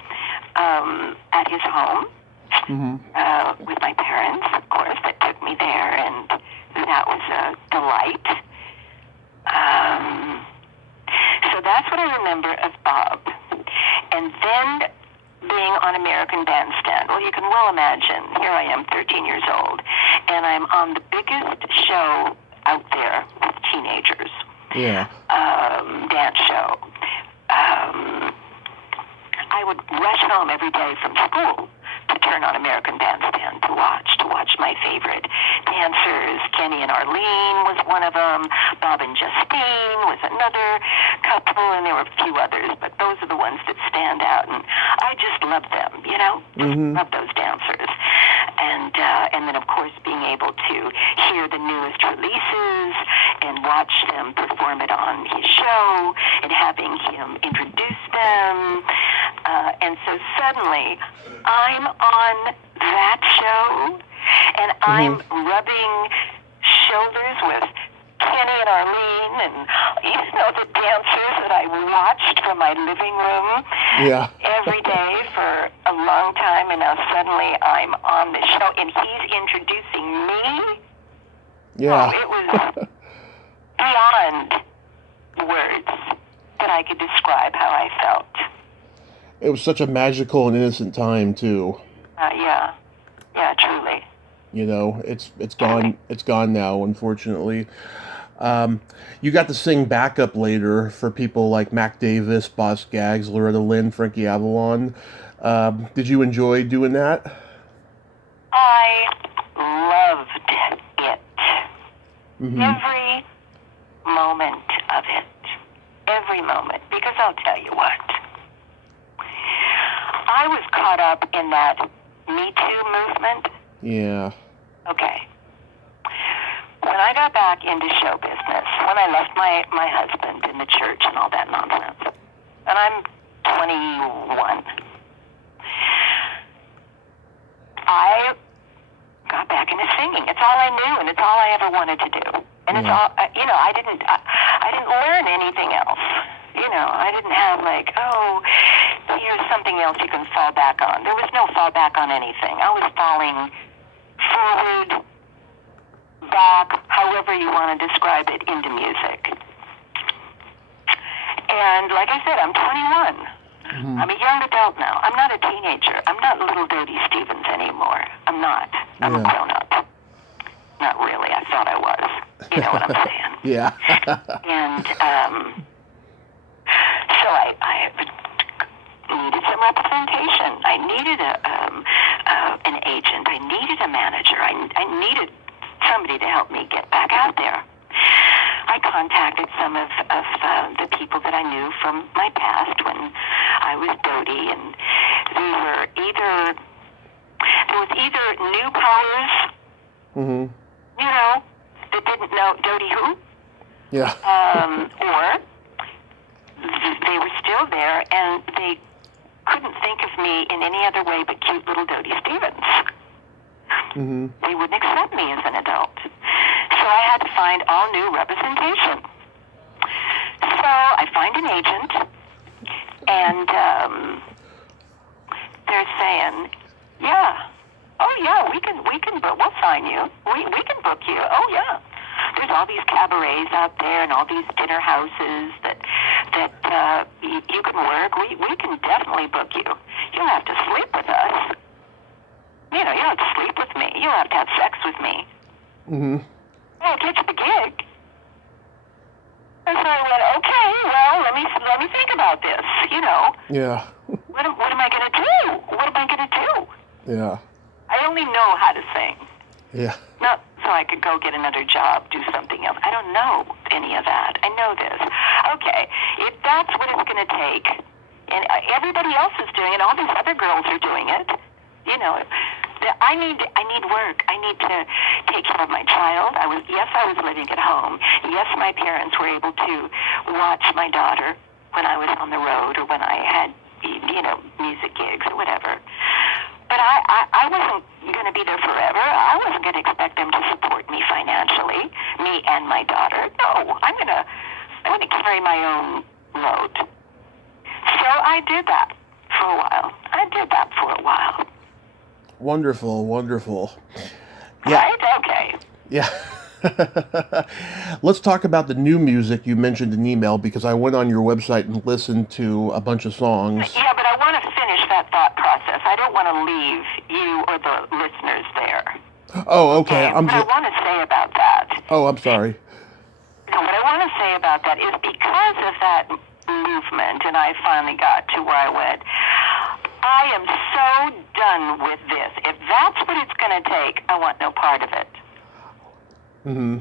at his home, with my parents, of course, that took me there, and that was a delight. So that's what I remember of Bob. And then being on American Bandstand. well, you can well imagine, here I am, 13 years old, and I'm on the biggest show out there with teenagers. Yeah. Dance show. I would rush home every day from school to turn on American Bandstand to watch my favorite dancers. Kenny and Arlene was one of them. Bob and Justine was another couple, and there were a few others, but those are the ones that stand out. And I just love them, you know? Love those dancers. And then, of course, being able to hear the newest releases and watch them perform it on his show and having him introduce them. And so suddenly, I'm on that show, and I'm rubbing shoulders with Kenny and Arlene and, you know, the dancers that I watched from my living room every day for a long time, and now suddenly I'm on the show, and he's introducing me. Yeah. Oh, it was beyond words that I could describe how I felt. It was such a magical and innocent time too. Yeah, truly. You know, it's gone. It's gone now, unfortunately. You got to sing backup later for people like Mac Davis, Boss Gags, Loretta Lynn, Frankie Avalon. Did you enjoy doing that? I loved it. Every moment of it. Every moment. Because I'll tell you what. I was caught up in that Me Too movement. Yeah. Okay. When I got back into show business, when I left my husband in the church and all that nonsense, and I'm 21, I got back into singing. It's all I knew, and it's all I ever wanted to do. And it's all, you know, I didn't learn anything else. You know, I didn't have like, oh, here's something else you can fall back on. There was no fall back on anything. I was falling forward, back, however you want to describe it, into music. And like I said, I'm 21. I'm a young adult now. I'm not a teenager. I'm not little Dodie Stevens anymore. I'm not. I'm a grown-up. Not really. I thought I was. You know what I'm saying? Yeah. And so I needed some representation. I needed an agent. I needed a manager. I needed somebody to help me get back out there. I contacted some of the people that I knew from my past when I was Dodie, and there was either newcomers, you know, that didn't know Dodie who, or they were still there and they couldn't think of me in any other way but cute little Dodie Stevens. They wouldn't accept me as an adult. So I had to find all new representation. So I find an agent, and they're saying, we'll sign you. We can book you. Oh yeah. There's all these cabarets out there and all these dinner houses that you can work. We can definitely book you. You'll have to sleep with us. You know, you'll have to sleep with me. You'll have to have sex with me. I'll get you the gig. And so I went, okay, well, let me think about this, you know. Yeah. What am I going to do? What am I going to do? Yeah. I only know how to sing. Yeah. Not so I could go get another job, do something else. I don't know any of that. I know this. Okay, if that's what it's going to take, and everybody else is doing it, all these other girls are doing it, you know, I need work. I need to take care of my child. I was living at home. Yes, my parents were able to watch my daughter when I was on the road or when I had, you know, music gigs or whatever. But I wasn't going to be there forever. I wasn't going to expect them to support me financially, me and my daughter. No, I'm going to carry my own load. So I did that for a while. Wonderful, wonderful. Yeah. Right? Okay. Yeah. Let's talk about the new music you mentioned in email, because I went on your website and listened to a bunch of songs. Yeah, but I want to finish that thought process. I don't want to leave you or the listeners there. Oh, okay. What I want to say about that. Oh, I'm sorry. What I want to say about that is because of that movement, and I finally got to where I went, I am so done with this. If that's what it's going to take, I want no part of it. Mm-hmm.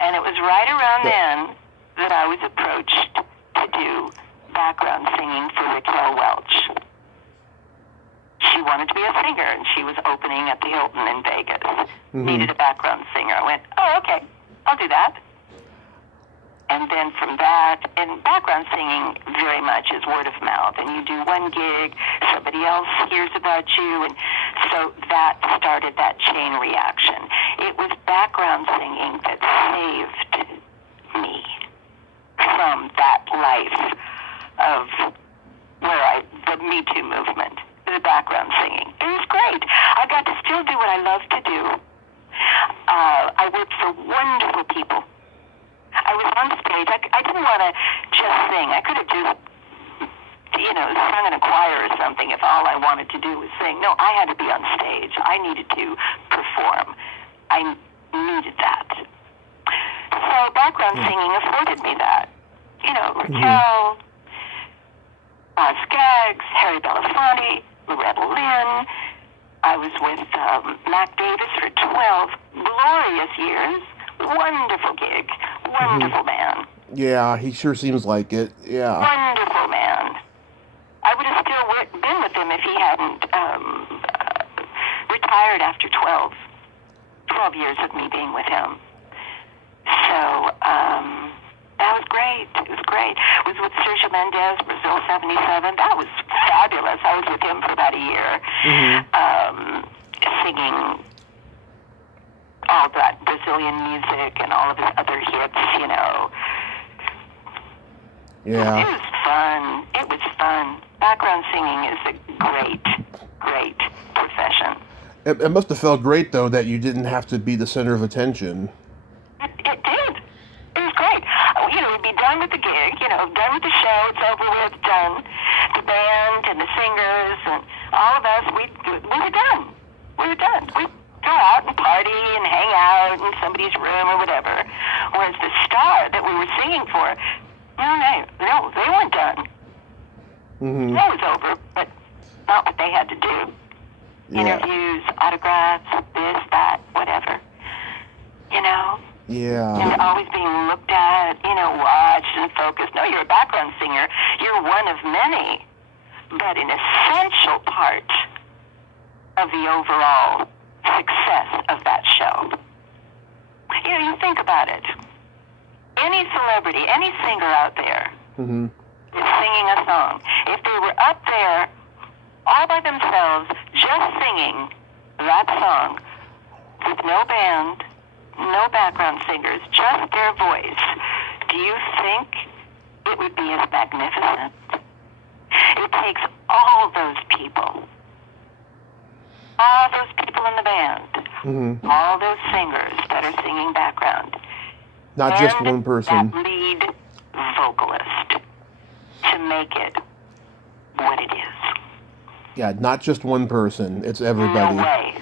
And it was right around then that I was approached to do background singing for Raquel Welch. She wanted to be a singer, and she was opening at the Hilton in Vegas. Mm-hmm. Needed a background singer. I went, oh, okay, I'll do that. And then from that, and background singing very much is word of mouth. And you do one gig, somebody else hears about you. And so that started that chain reaction. It was background singing that saved me from that life of the Me Too movement, the background singing. It was great. I got to still do what I love to do. I worked for wonderful people. I was on stage. I didn't want to just sing. I could have just, sung in a choir or something if all I wanted to do was sing. No, I had to be on stage. I needed to perform. I needed that. So background singing afforded me that. Raquel, Boz Scaggs, Harry Belafonte, Loretta Lynn. I was with Mac Davis for 12 glorious years. Wonderful gig. Wonderful man. Yeah, he sure seems like it. Yeah. Wonderful man. I would have still been with him if he hadn't retired after 12 years of me being with him. So that was great. It was great. I was with Sergio Mendes, Brazil 77. That was fabulous. I was with him for about a year, singing all that Brazilian music and all of his other hits, Yeah. It was fun. It was fun. Background singing is a great, great profession. It must have felt great, though, that you didn't have to be the center of attention. It did. It was great. We'd be done with the gig, done with the show, it's over with, done. The band and the singers and all of us, we were done. We were done. We'd go out and party and hang out in somebody's room or whatever. Whereas the star that we were singing for, no, they weren't done. Mm-hmm. That was over, but not what they had to do. Yeah. Interviews, autographs, this, that, whatever. Yeah. And always being looked at, watched and focused. No, you're a background singer. You're one of many, but an essential part of the overall success of that show. You think about it. Any celebrity, any singer out there is singing a song. If they were up there all by themselves, just singing that song with no band, no background singers, just their voice, do you think it would be as magnificent? It takes all those people in the band, all those singers that are singing background, not just one person, that lead vocalist, to make it what it is. Yeah, not just one person. It's everybody. No way.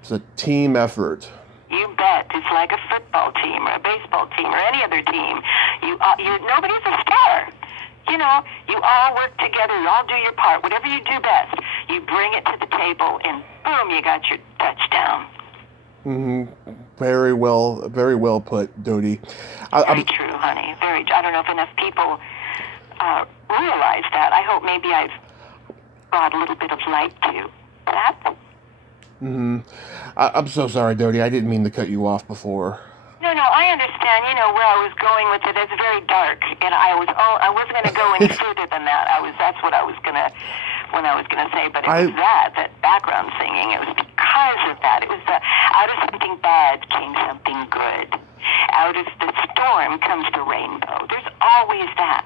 It's a team effort. You bet. It's like a football team or a baseball team or any other team. Nobody's a star. You all work together. You all do your part. Whatever you do best, you bring it to the table, and boom, you got your touchdown. Very well put, Dodie. Very true, honey. I don't know if enough people realize that. I hope maybe I've brought a little bit of light to that. I'm so sorry, Dodie. I didn't mean to cut you off before. No, I understand. Where I was going with it. It's very dark, and I wasn't going to go any further than that. That's what I was going to say. But it was that background singing. It was because of that. It was out of something bad came something good. Out of the storm comes the rainbow. There's always that.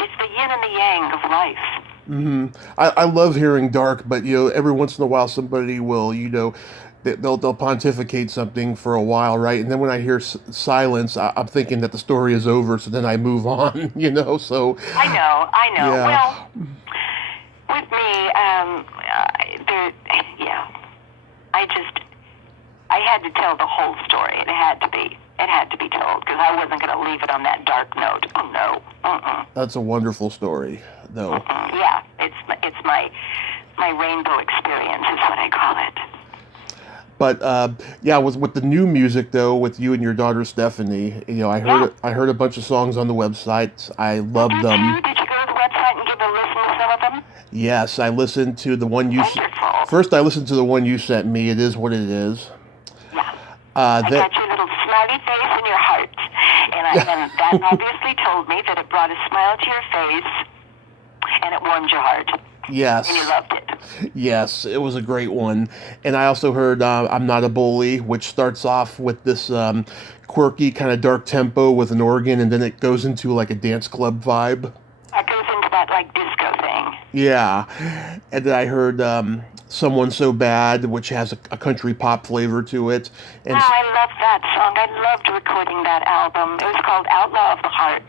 It's the yin and the yang of life. I love hearing dark, but every once in a while somebody will, they'll pontificate something for a while, right? And then when I hear silence, I'm thinking that the story is over, so then I move on, So I know. Yeah. Well, with me, yeah. I had to tell the whole story. It had to be told because I wasn't going to leave it on that dark note. Oh no. Mm-mm. That's a wonderful story, though. Mm-mm. Yeah, it's my rainbow experience is what I call it. But yeah, with the new music though, with you and your daughter Stephanie, I heard a bunch of songs on the website. I love them. Did you go to the website and give a listen to some of them? Yes, I listened to the one you. Wonderful. First, I listened to the one you sent me. It is what it is. Yeah. I got your little smiley face in your heart, and that obviously told me that it brought a smile to your face, and it warmed your heart. Yes. And you loved it. Yes, it was a great one. And I also heard I'm Not a Bully, which starts off with this quirky kind of dark tempo with an organ, and then it goes into like a dance club vibe. It goes into that like disco thing. Yeah. And then I heard Someone So Bad, which has a country pop flavor to it. And I love that song. I loved recording that album. It was called Outlaw of the Heart,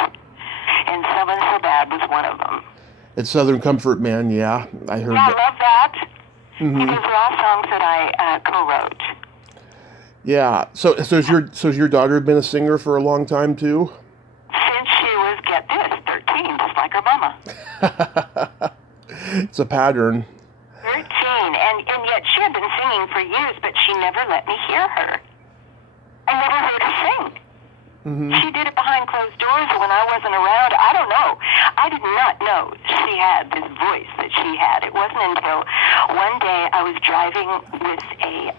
and Someone So Bad was one of them. It's Southern Comfort Man, yeah. I heard I that. love that. Mm-hmm. Those are all songs that I co-wrote. Yeah. So has your daughter been a singer for a long time too? Since she was, get this, 13, just like her mama. It's a pattern. 13, and yet she had been singing for years, but she never let me hear her. I never heard her sing. Mm-hmm. She did it behind closed doors when I wasn't around. I don't know. I did not know she had this voice that she had. It wasn't until one day I was driving with a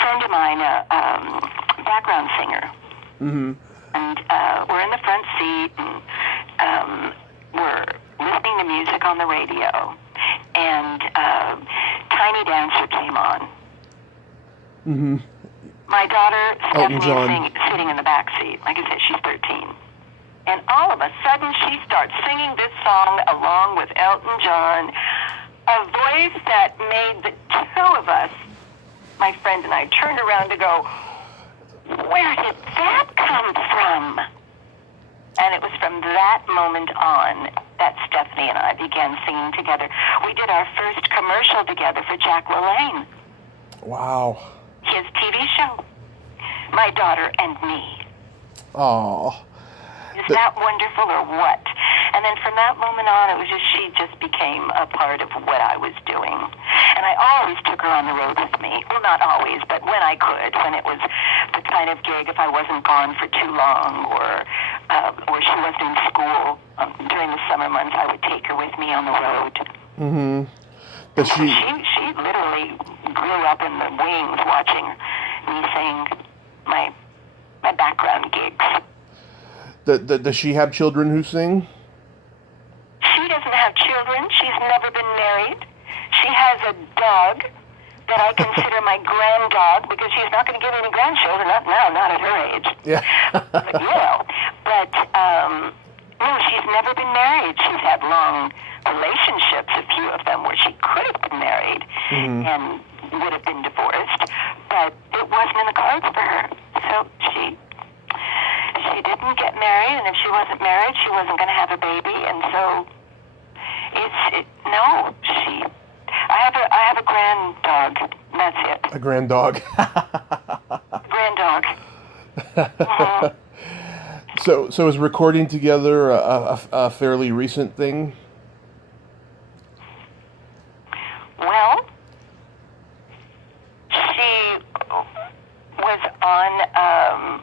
friend of mine, a background singer. Mm-hmm. And we're in the front seat, and we're listening to music on the radio. And Tiny Dancer came on. Mm-hmm. My daughter, Elton Stephanie, John. sitting in the back seat. Like I said, she's 13. And all of a sudden, she starts singing this song along with Elton John, a voice that made the two of us, my friend and I, turned around to go, where did that come from? And it was from that moment on that Stephanie and I began singing together. We did our first commercial together for Jack LaLanne. Wow. His TV show, My Daughter and Me. Oh. Is that wonderful or what? And then from that moment on, she just became a part of what I was doing. And I always took her on the road with me. Well, not always, but when I could, when it was the kind of gig, if I wasn't gone for too long or she wasn't in school during the summer months, I would take her with me on the road. Mm-hmm. But she literally grew up in the wings watching me sing my background gigs. Does she have children who sing? She doesn't have children. She's never been married. She has a dog that I consider my grand dog because she's not going to get any grandchildren. Not now, not at her age. Yeah. But no, she's never been married. She's had long relationships, a few of them where she could have been married and would have been divorced, but it wasn't in the cards for her. So she didn't get married, and if she wasn't married, she wasn't going to have a baby, and so I have a grand dog. That's it. A grand dog. Grand dog. Mm-hmm. So is recording together a fairly recent thing? Well, she was on,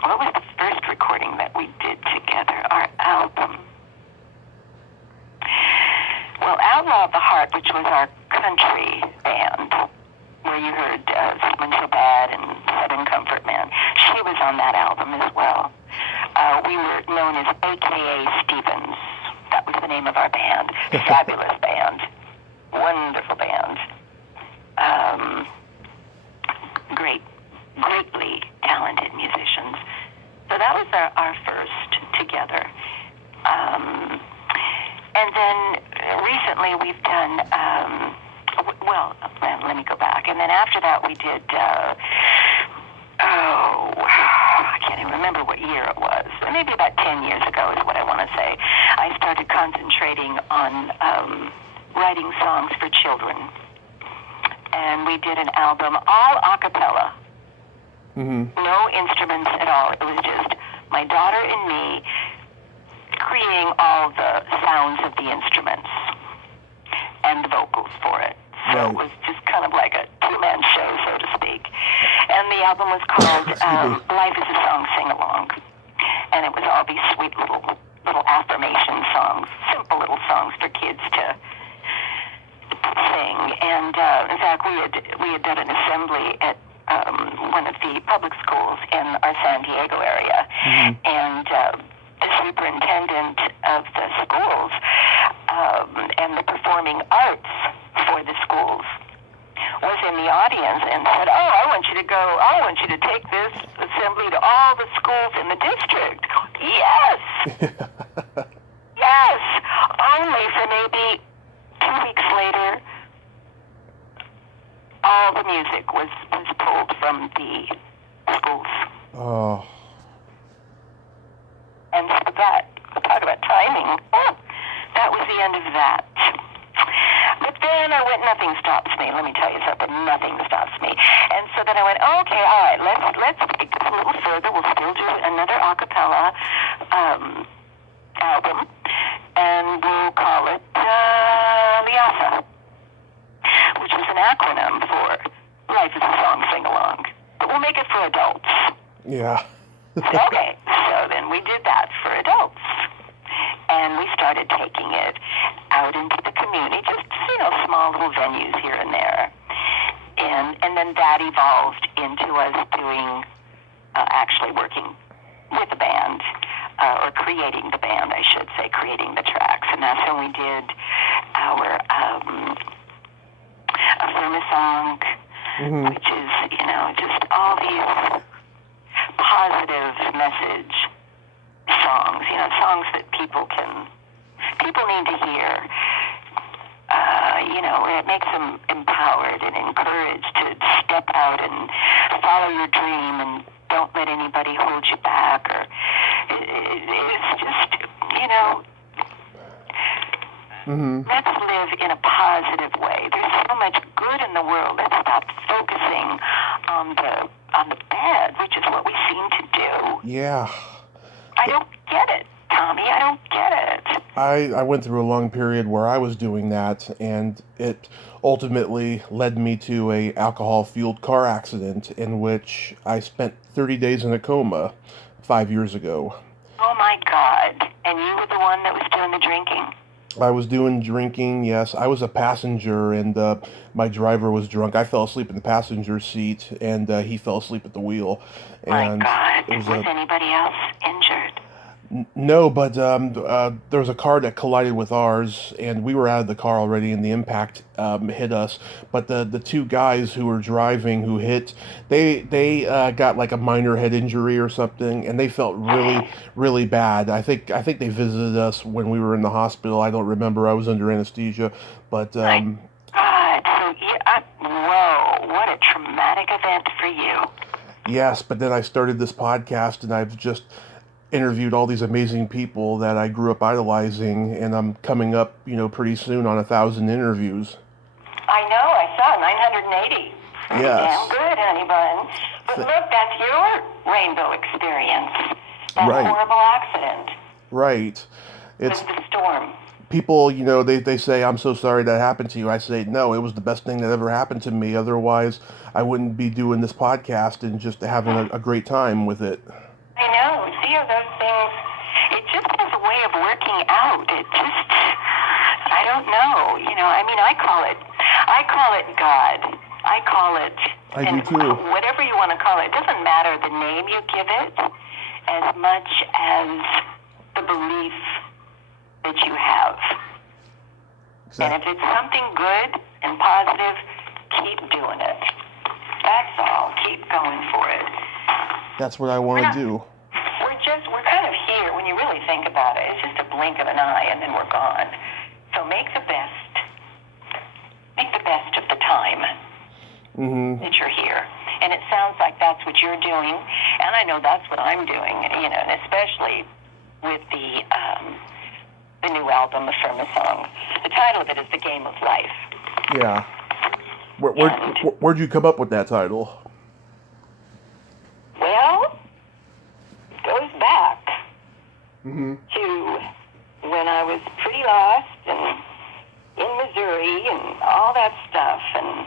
what was the first recording that we did together, our album? Well, Outlaw of the Heart, which was our country band, where you heard Someone So Bad and Southern Comfort Man, she was on that album as well. We were known as A.K.A. Stevens. That was the name of our band. Fabulous band. Wonderful band. Greatly talented musicians. So that was our first together. And then recently we've done, let me go back. And then after that we did, I can't even remember what year it was. Maybe about 10 years ago is what I want to say. I started concentrating on writing songs for children. And we did an album all a cappella. No instruments at all. It was just my daughter and me creating all the sounds of the instruments and the vocals for it. So it was just kind of like a two-man show, so to speak. And the album was called Life is a Song Sing-Along. And it was all these sweet little affirmation songs, simple little songs for kids to sing. And in fact, we had done an assembly at one of the public schools in our San Diego area. And the superintendent of the schools and the performing arts for the schools was in the audience and said, I want you to take this assembly to all the schools in the district. Yes! Yes! Only for maybe 2 weeks later, all the music was pulled from the schools. Oh. And so that, talk about timing, that was the end of that. But then I went, nothing stops me. Let me tell you something, nothing stops me. And so then I went, okay, all right, let's take this a little further. We'll still do another a cappella album, and we'll call it LIASA, which was an acronym for Life is a Song Sing-Along. But we'll make it for adults. Yeah. Okay, so then we did that for adults. And we started taking it out into the community, just, small little venues here and there. And then that evolved into us doing, actually working with the band, or creating the band, I should say, creating the tracks. And that's when we did our Affirma song, which is, just all these positive message songs, songs that people need to hear. It makes them empowered and encouraged to step out and follow your dream and don't let anybody hold you back. Or it's just, let's live in a positive way. There's so much good in the world. Let's stop focusing on the bad, which is what we seem to do. Yeah. I don't get it, Tommy. I don't get it. I went through a long period where I was doing that, and it ultimately led me to a alcohol-fueled car accident in which I spent 30 days in a coma 5 years ago. Oh my God. And you were the one that was doing the drinking? I was doing drinking, yes. I was a passenger, and my driver was drunk. I fell asleep in the passenger seat, and he fell asleep at the wheel. And my God. Was anybody else injured? No, but there was a car that collided with ours, and we were out of the car already, and the impact hit us. But the two guys who were driving, who hit, they got like a minor head injury or something, and they felt really, really bad. I think they visited us when we were in the hospital. I don't remember. I was under anesthesia, but. My God! So whoa! What a traumatic event for you. Yes, but then I started this podcast, and I've just interviewed all these amazing people that I grew up idolizing, and I'm coming up, pretty soon on 1,000 interviews. I know, I saw 980. Pretty damn good, honey bun. But look, that's your rainbow experience. That horrible accident. Right. It's the storm. People, they say, I'm so sorry that happened to you. I say, no, it was the best thing that ever happened to me. Otherwise, I wouldn't be doing this podcast and just having a great time with it. I know. See how those things, it just is a way of working out. It just, I don't know. I call it God. I call it, I do too. Whatever you want to call it. It doesn't matter the name you give it as much as the belief that you have. Exactly. And if it's something good and positive, keep doing it. That's all. Keep going for it. That's what I want to do. We're kind of here when you really think about it. It's just a blink of an eye and then we're gone. So make the best of the time that you're here. And it sounds like that's what you're doing. And I know that's what I'm doing, and especially with the the new album, The Firma Song. The title of it is The Game of Life. Yeah. Where'd you come up with that title? Well, it goes back Mm-hmm. to when I was pretty lost and in Missouri and all that stuff, and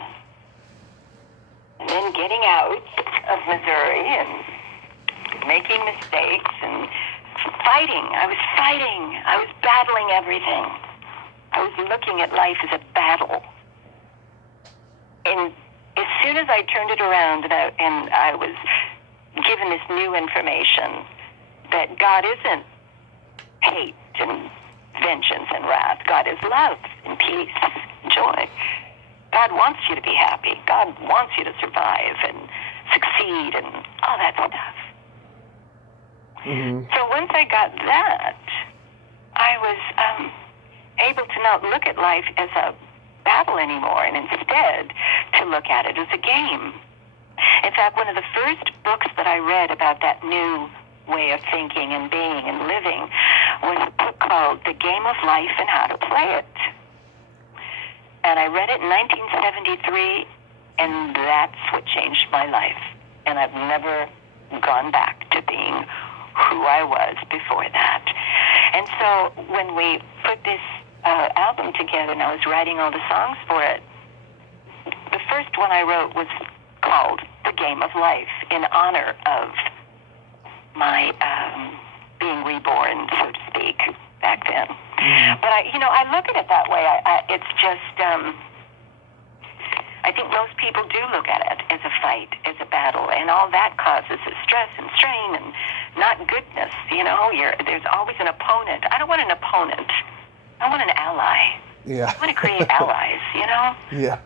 then getting out of Missouri and making mistakes and fighting. I was fighting. I was battling everything. I was looking at life as a battle. And as soon as I turned it around and I was given this new information that God isn't hate and vengeance and wrath. God is love and peace and joy. God wants you to be happy. God wants you to survive and succeed and all that stuff. Mm-hmm. So once I got that, I was able to not look at life as a battle anymore, and instead to look at it as a game. In fact, one of the first books that I read about that new way of thinking and being and living was a book called The Game of Life and How to Play It. And I read it in 1973, and that's what changed my life. And I've never gone back to being who I was before that. And so when we put this album together and I was writing all the songs for it, the first one I wrote was called The Game of Life in honor of my being reborn, so to speak, back then. Mm. But I look at it that way. It's just, I think most people do look at it as a fight, as a battle, and all that causes is stress and strain and not goodness. There's always an opponent. I don't want an opponent. I want an ally. Yeah. I want to create allies, Yeah.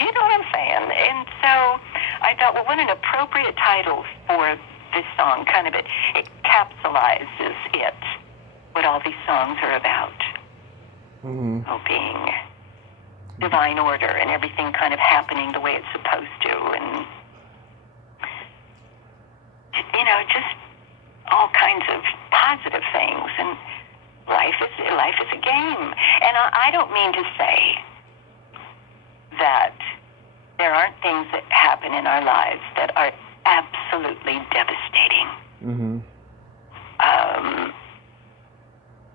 You know what I'm saying? And so I thought, well, what an appropriate title for this song. Kind of it capsulizes it, what all these songs are about. Mm-hmm. Being divine order and everything kind of happening the way it's supposed to, and just all kinds of positive things. And life is a game. And I don't mean to say that there aren't things that happen in our lives that are absolutely devastating. Mm-hmm.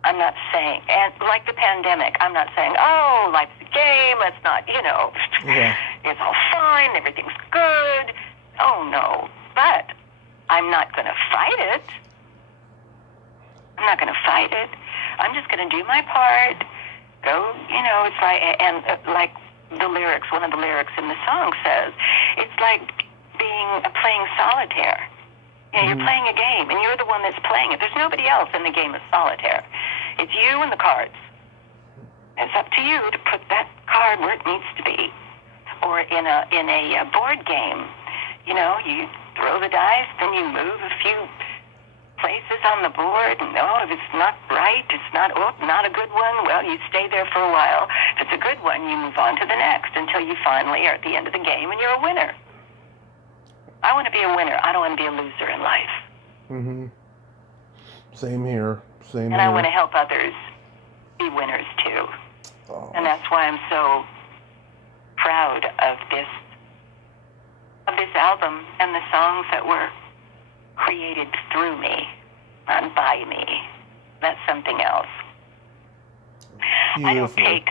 I'm not saying, and like the pandemic, I'm not saying, oh, life's a game, let's not, Yeah. It's all fine, everything's good. Oh, no. But I'm not going to fight it. I'm not going to fight it. I'm just going to do my part. Go, it's like, and like the lyrics, one of the lyrics in the song says, it's like playing solitaire. You're playing a game, and you're the one that's playing it. There's nobody else in the game of solitaire. It's you and the cards. It's up to you to put that card where it needs to be. Or in a board game, you throw the dice, then you move a few places on the board. No, if it's not right, it's not a good one, well, you stay there for a while. If it's a good one, you move on to the next until you finally are at the end of the game and you're a winner. I want to be a winner. I don't want to be a loser in life. Mm-hmm. Same here. And I want to help others be winners too. Oh. And that's why I'm so proud of this album and the songs that were created through me, not by me. That's something else. Beautiful. I don't take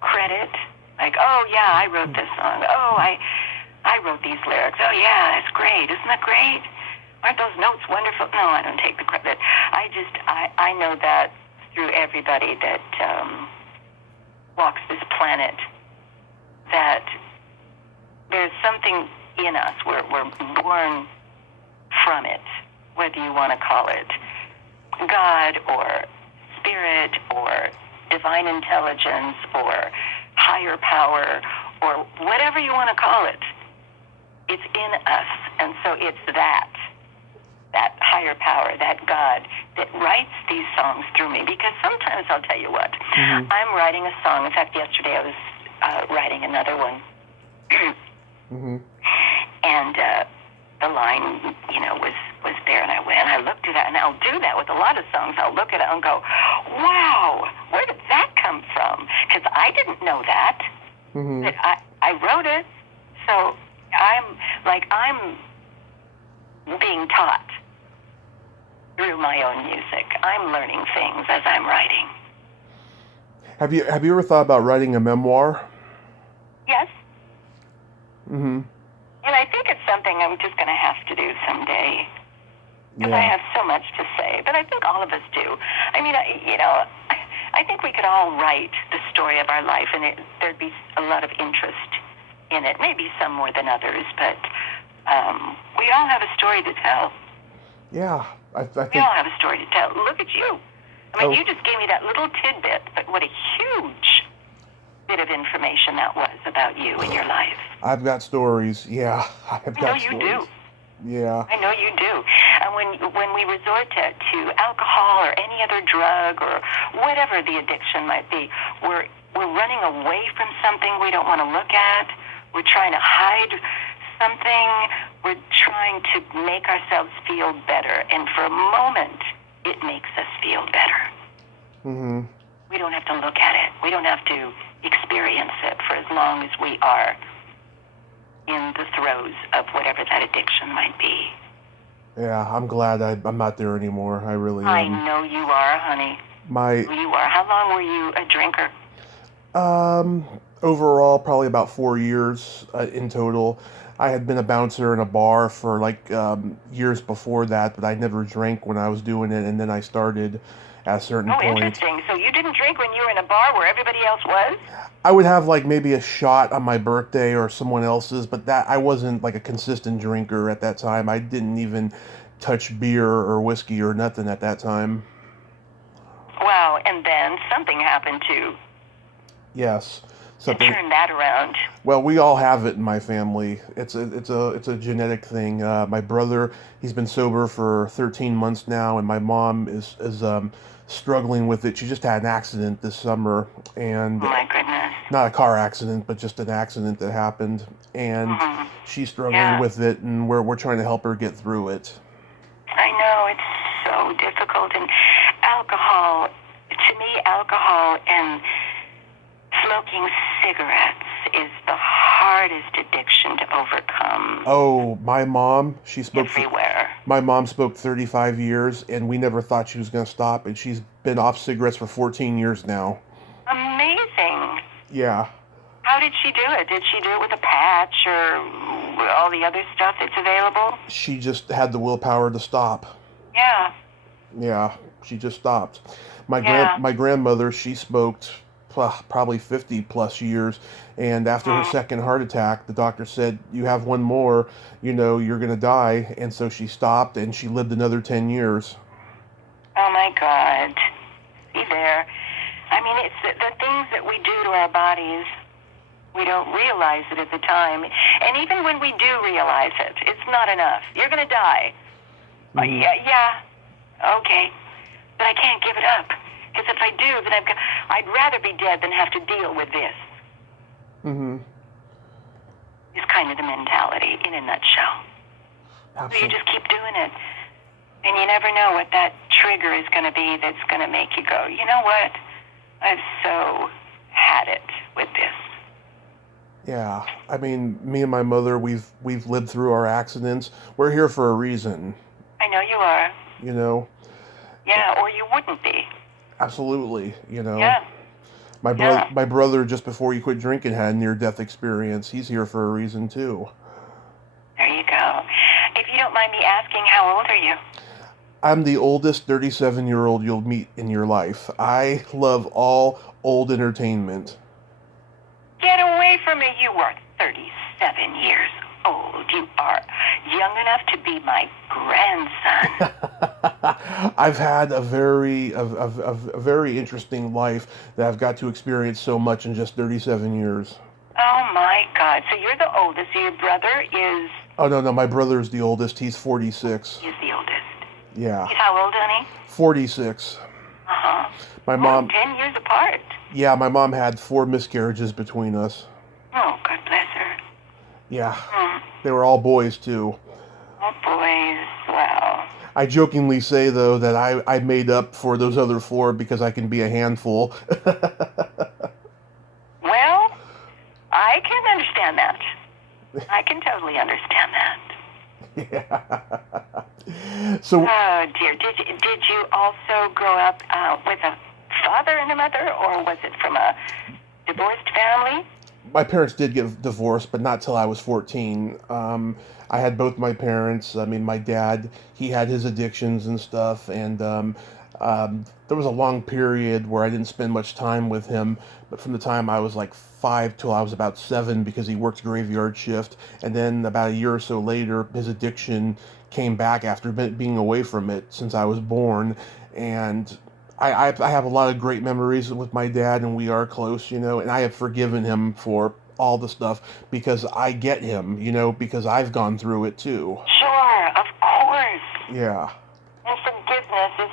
credit. Like, oh yeah, I wrote this song. Oh, I wrote these lyrics. Oh yeah, that's great. Isn't that great? Aren't those notes wonderful? No, I don't take the credit. I know that through everybody that walks this planet, that there's something in us. We're born from it, whether you want to call it God or spirit or divine intelligence or higher power or whatever you want to call it. It's in us, and so it's that higher power, that God, that writes these songs through me. Because sometimes, I'll tell you what, I'm writing a song. In fact, yesterday I was writing another one. And the line, was there, and I looked at it, and I'll do that with a lot of songs. I'll look at it and go, wow, where did that come from? Because I didn't know that. Mm-hmm. But I wrote it, so I'm being taught through my own music. I'm learning things as I'm writing. Have you ever thought about writing a memoir? Yes. Mm-hmm. And I think it's something I'm just going to have to do someday. Because Yeah. I have so much to say. But I think all of us do. I mean, I think we could all write the story of our life, and there'd be a lot of interest in it. Maybe some more than others, but we all have a story to tell. Yeah. I think... We all have a story to tell. Look at you. I mean, Oh. you just gave me that little tidbit, but what a huge bit of information that was about you and your life. I've got stories. Yeah, I've got stories. I know you do. Yeah. I know you do. And when we resort to alcohol or any other drug or whatever the addiction might be, we're running away from something we don't want to look at. We're trying to hide something. We're trying to make ourselves feel better. And for a moment, it makes us feel better. Mm-hmm. We don't have to look at it. We don't have to experience it for as long as we are in the throes of whatever that addiction might be. Yeah, I'm glad I'm not there anymore. I really am. I know you are, honey. You are. How long were you a drinker? Overall, probably about 4 years in total. I had been a bouncer in a bar for years before that, but I never drank when I was doing it, and then I started at a certain point. Interesting. So you didn't drink when you were in a bar where everybody else was? I would have maybe a shot on my birthday or someone else's, but that I wasn't a consistent drinker at that time. I didn't even touch beer or whiskey or nothing at that time. Wow, and then something happened to Yes. Something. Turn that around. Well, we all have it in my family. It's a genetic thing. My brother, he's been sober for 13 months now, and my mom is struggling with it. She just had an accident this summer, and oh my goodness, not a car accident, but just an accident that happened, and she's struggling with it, and we're trying to help her get through it. I know, it's so difficult, and alcohol, to me, alcohol and smoking cigarettes is the hardest addiction to overcome. Oh, my mom, she smoked everywhere. My mom smoked 35 years, and we never thought she was going to stop, and she's been off cigarettes for 14 years now. Amazing. Yeah. How did she do it? Did she do it with a patch or all the other stuff that's available? She just had the willpower to stop. Yeah. Yeah, she just stopped. My grandmother, she smoked probably 50 plus years, and after her second heart attack, the doctor said, you have one more, you're going to die, and so she stopped, and she lived another 10 years. Oh my God. See there. I mean, it's the things that we do to our bodies, we don't realize it at the time, and even when we do realize it, it's not enough. You're going to die. Yeah, okay, but I can't give it up. Because if I do, then I'd rather be dead than have to deal with this. Mm-hmm. It's kind of the mentality in a nutshell. Absolutely. So you just keep doing it. And you never know what that trigger is going to be that's going to make you go, you know what? I've so had it with this. Yeah. I mean, me and my mother, we've lived through our accidents. We're here for a reason. I know you are. Yeah, or you wouldn't be. Absolutely, Yeah. My brother, just before he quit drinking, had a near-death experience. He's here for a reason, too. There you go. If you don't mind me asking, how old are you? I'm the oldest 37-year-old you'll meet in your life. I love all old entertainment. Get away from me. You are 37 years old. You are young enough to be my grandson. I've had a very interesting life that I've got to experience so much in just 37 years. Oh my God. So you're the oldest. So your brother is... Oh, no, my brother's the oldest. He's 46. He's the oldest. Yeah. He's how old, honey? 46. Uh-huh. My mom... 10 years apart. Yeah, my mom had 4 miscarriages between us. Oh, God bless her. Yeah. They were all boys, too. boys. Wow. I jokingly say, though, that I made up for those other 4 because I can be a handful. Well, I can understand that. I can totally understand that. Yeah. So, Oh dear. Did you also grow up with a father and a mother, or was it from a divorced family? my parents did get divorced, but not till I was 14. I had both my parents. I mean, my dad, he had his addictions and stuff, and there was a long period where I didn't spend much time with him. But from the time I was like 5 till I was about 7, because he worked graveyard shift, and then about a year or so later, his addiction came back after being away from it since I was born, and I have a lot of great memories with my dad, and we are close, and I have forgiven him for all the stuff because I get him, because I've gone through it too. Sure, of course. Yeah. And forgiveness is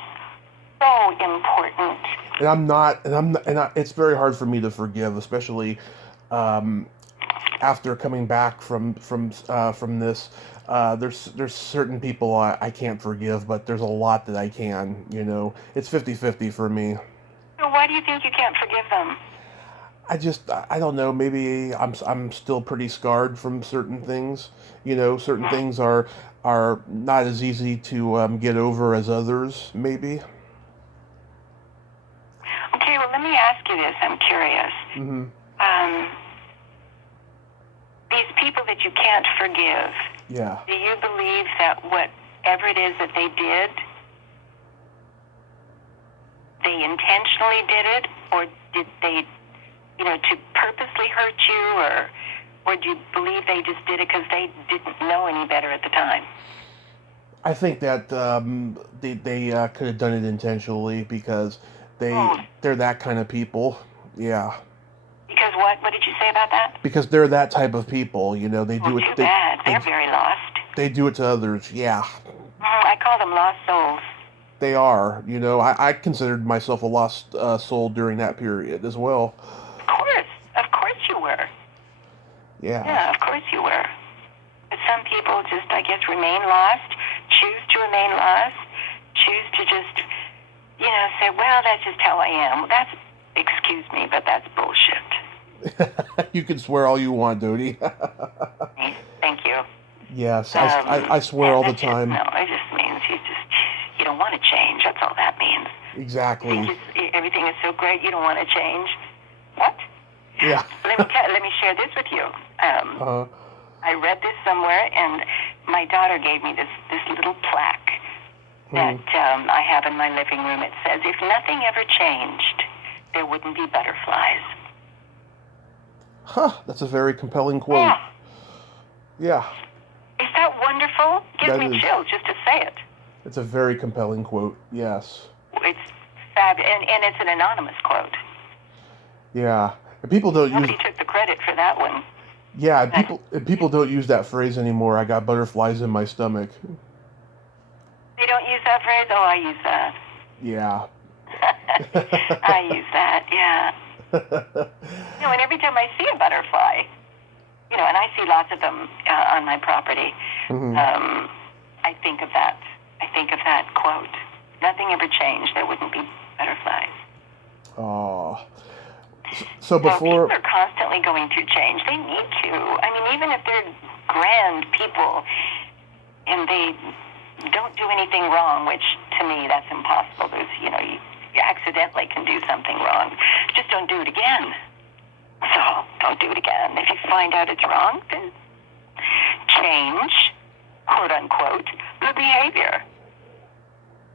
so important. And it's very hard for me to forgive, especially after coming back from this. There's certain people I can't forgive, but there's a lot that I can. It's 50-50 for me. So why do you think you can't forgive them? I don't know. Maybe I'm still pretty scarred from certain things. Certain things are not as easy to get over as others. Maybe. Okay, well, let me ask you this. I'm curious. Mm-hmm. These people that you can't forgive, Yeah. do you believe that whatever it is that they did, they intentionally did it, or did they, to purposely hurt you, or do you believe they just did it because they didn't know any better at the time? I think that they could have done it intentionally because they're that kind of people. Yeah. Because what? What did you say about that? Because they're that type of people. They do it. Too bad. They're very lost. They do it to others. Yeah. I call them lost souls. They are. I considered myself a lost soul during that period as well. Of course you were. Yeah. Yeah, of course you were. But some people just, I guess, remain lost, choose to remain lost, choose to just, say, well, that's just how I am. Excuse me, but that's bullshit. You can swear all you want, Dodie. Thank you. Yes, I swear all the time. It just means you don't want to change. That's all that means. Exactly. Everything is so great, you don't want to change. What? Yeah. Let me share this with you. I read this somewhere, and my daughter gave me this little plaque that I have in my living room. It says, "If nothing ever changed, there wouldn't be butterflies." Huh, that's a very compelling quote. Yeah. Is that wonderful? Gives me chills just to say it. It's a very compelling quote, yes. It's fabulous, and it's an anonymous quote. Yeah. And people don't Nobody took the credit for that one. Yeah, people don't use that phrase anymore. I got butterflies in my stomach. They don't use that phrase? Oh, I use that. Yeah. I use that, yeah. And every time I see a butterfly, and I see lots of them on my property, I think of that. I think of that quote. Nothing ever changed. There wouldn't be butterflies. Oh. So before... people are constantly going to change. They need to. I mean, even if they're grand people and they don't do anything wrong, which to me, that's impossible. There's, you accidentally can do something wrong. Just don't do it again. So don't do it again. If you find out it's wrong, then change, quote unquote, the behavior.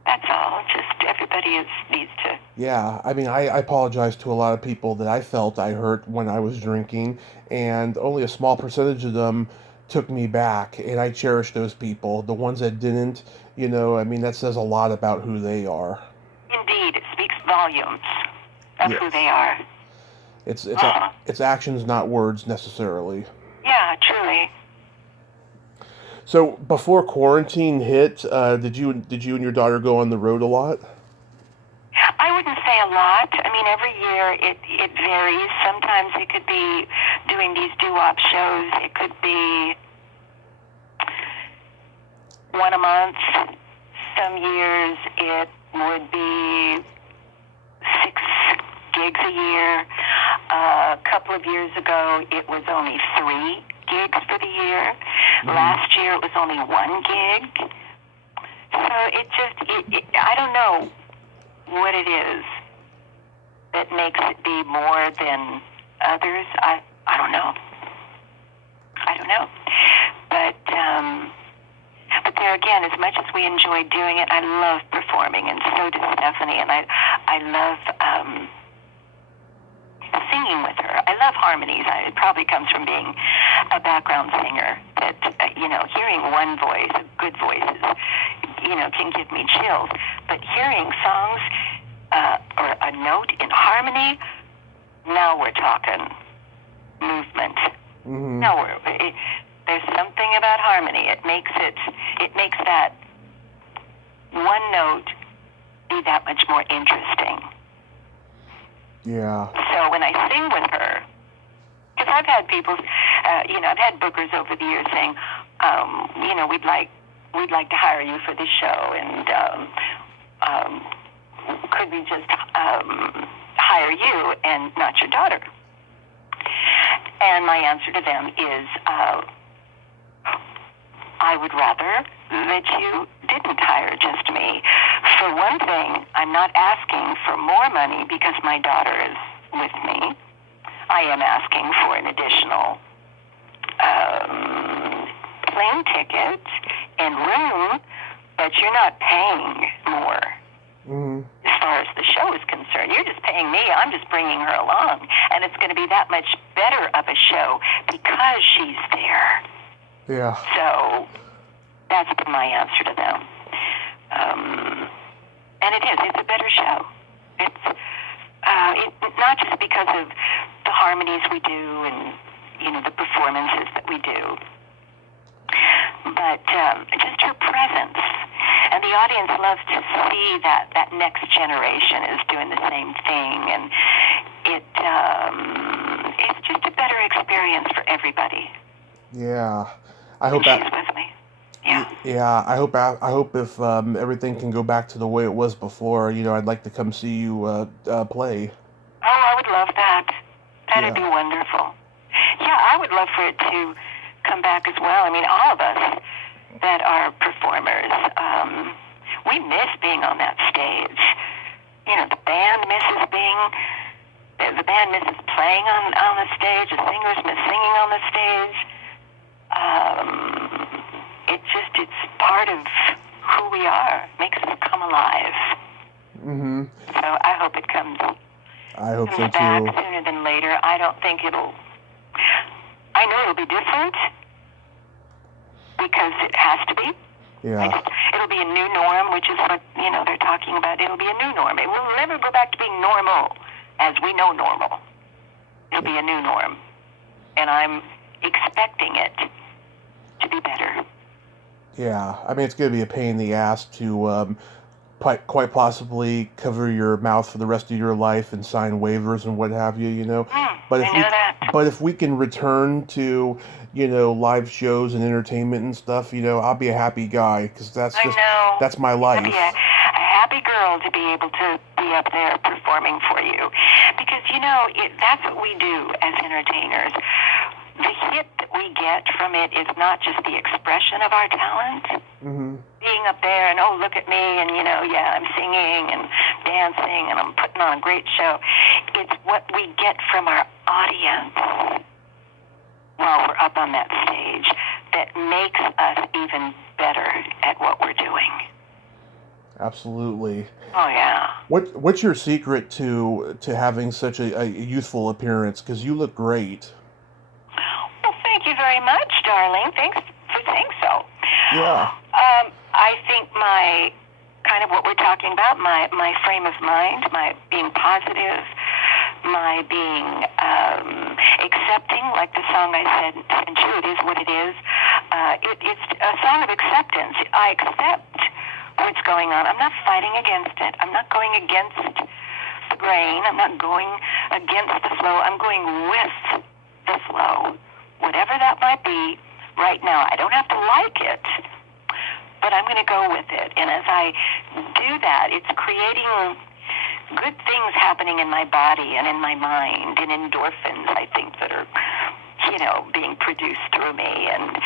That's all. Just everybody needs to. Yeah, I mean, I apologize to a lot of people that I felt I hurt when I was drinking, and only a small percentage of them took me back, and I cherish those people. The ones that didn't, I mean, that says a lot about who they are. Indeed, it speaks volumes of who they are. It's actions, not words, necessarily. Yeah, truly. So before quarantine hit, did you and your daughter go on the road a lot? I wouldn't say a lot. I mean, every year it varies. Sometimes it could be doing these doo-wop shows. It could be one a month. Some years it would be 6 gigs a year. A couple of years ago, it was only 3 gigs for the year. Last year, it was only 1 gig. So I don't know what it is that makes it be more than others. I don't know. But there again, as much as we enjoy doing it, I love performing, and so does Stephanie, and I love singing with her. I love harmonies. It probably comes from being a background singer that, hearing one voice, good voices, can give me chills. But hearing songs or a note in harmony, now we're talking movement. Mm-hmm. There's something about harmony. It makes that one note be that much more interesting. Yeah. So when I sing with her, because I've had people, I've had bookers over the years saying, we'd like to hire you for this show, and could we just hire you and not your daughter? And my answer to them is, I would rather that you didn't hire just me. For one thing, I'm not asking for more money because my daughter is with me. I am asking for an additional plane ticket and room, but you're not paying more. Mm-hmm. As far as the show is concerned, you're just paying me. I'm just bringing her along, and it's going to be that much better of a show because she's there. Yeah. So that's been my answer to them. And it's a better show. It's not just because of the harmonies we do and, the performances that we do, but just her presence. And the audience loves to see that next generation is doing the same thing, and it's just a better experience for everybody. Yeah. I hope she's with me. Yeah. Yeah, I hope if everything can go back to the way it was before, I'd like to come see you play. Oh, I would love that. That'd be wonderful. Yeah, I would love for it to come back as well. I mean, all of us that are performers, we miss being on that stage. The band misses playing on the stage. The singers miss singing on the stage. It's part of who we are. It makes us come alive. Mm-hmm. So I hope it comes. I hope so back too. Sooner than later. I don't think it'll. I know it'll be different because it has to be. Yeah. It'll be a new norm, which is what they're talking about. It'll be a new norm. It will never go back to being normal as we know normal. It'll be a new norm, and I'm expecting it to be better. Yeah, I mean, it's going to be a pain in the ass to quite possibly cover your mouth for the rest of your life and sign waivers and what have you, But if we can return to, live shows and entertainment and stuff, I'll be a happy guy because that's my life. I'll be a happy girl to be able to be up there performing for you, because that's what we do as entertainers. The hit that we get from it is not just the expression of our talent. Mm-hmm. Being up there and, oh, look at me, and, I'm singing and dancing and I'm putting on a great show. It's what we get from our audience while we're up on that stage that makes us even better at what we're doing. Absolutely. Oh, yeah. What's your secret to having such a youthful appearance? Because you look great. Well, thank you very much, darling. Thanks for saying so. Yeah. I think my kind of what we're talking about, my frame of mind, my being positive, my being accepting, like the song I said, and true, it is what it is. It's a song of acceptance. I accept what's going on. I'm not fighting against it. I'm not going against the grain. I'm not going against the flow. I'm going with the flow, whatever that might be right now. I don't have to like it, but I'm going to go with it. And as I do that, it's creating good things happening in my body and in my mind, and endorphins, I think, that are, being produced through me. And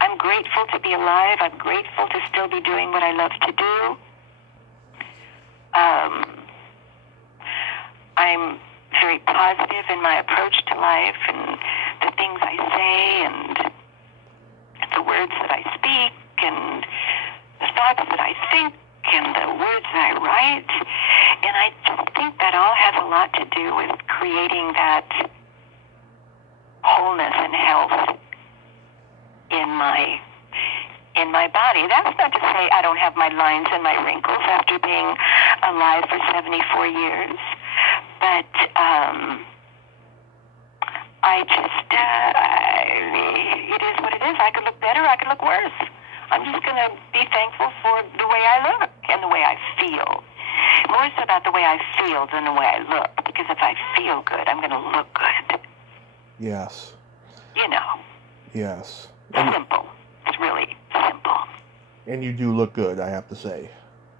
I'm grateful to be alive. I'm grateful to still be doing what I love to do. I'm very positive in my approach to life and the things I say and the words that I speak and the thoughts that I think and the words that I write. And I just think that all has a lot to do with creating that wholeness and health in my body. That's not to say I don't have my lines and my wrinkles after being alive for 74 years. But it is what it is. I could look better, I could look worse. I'm just going to be thankful for the way I look and the way I feel. More so about the way I feel than the way I look. Because if I feel good, I'm going to look good. Yes. Yes. Simple. It's really simple. And you do look good, I have to say.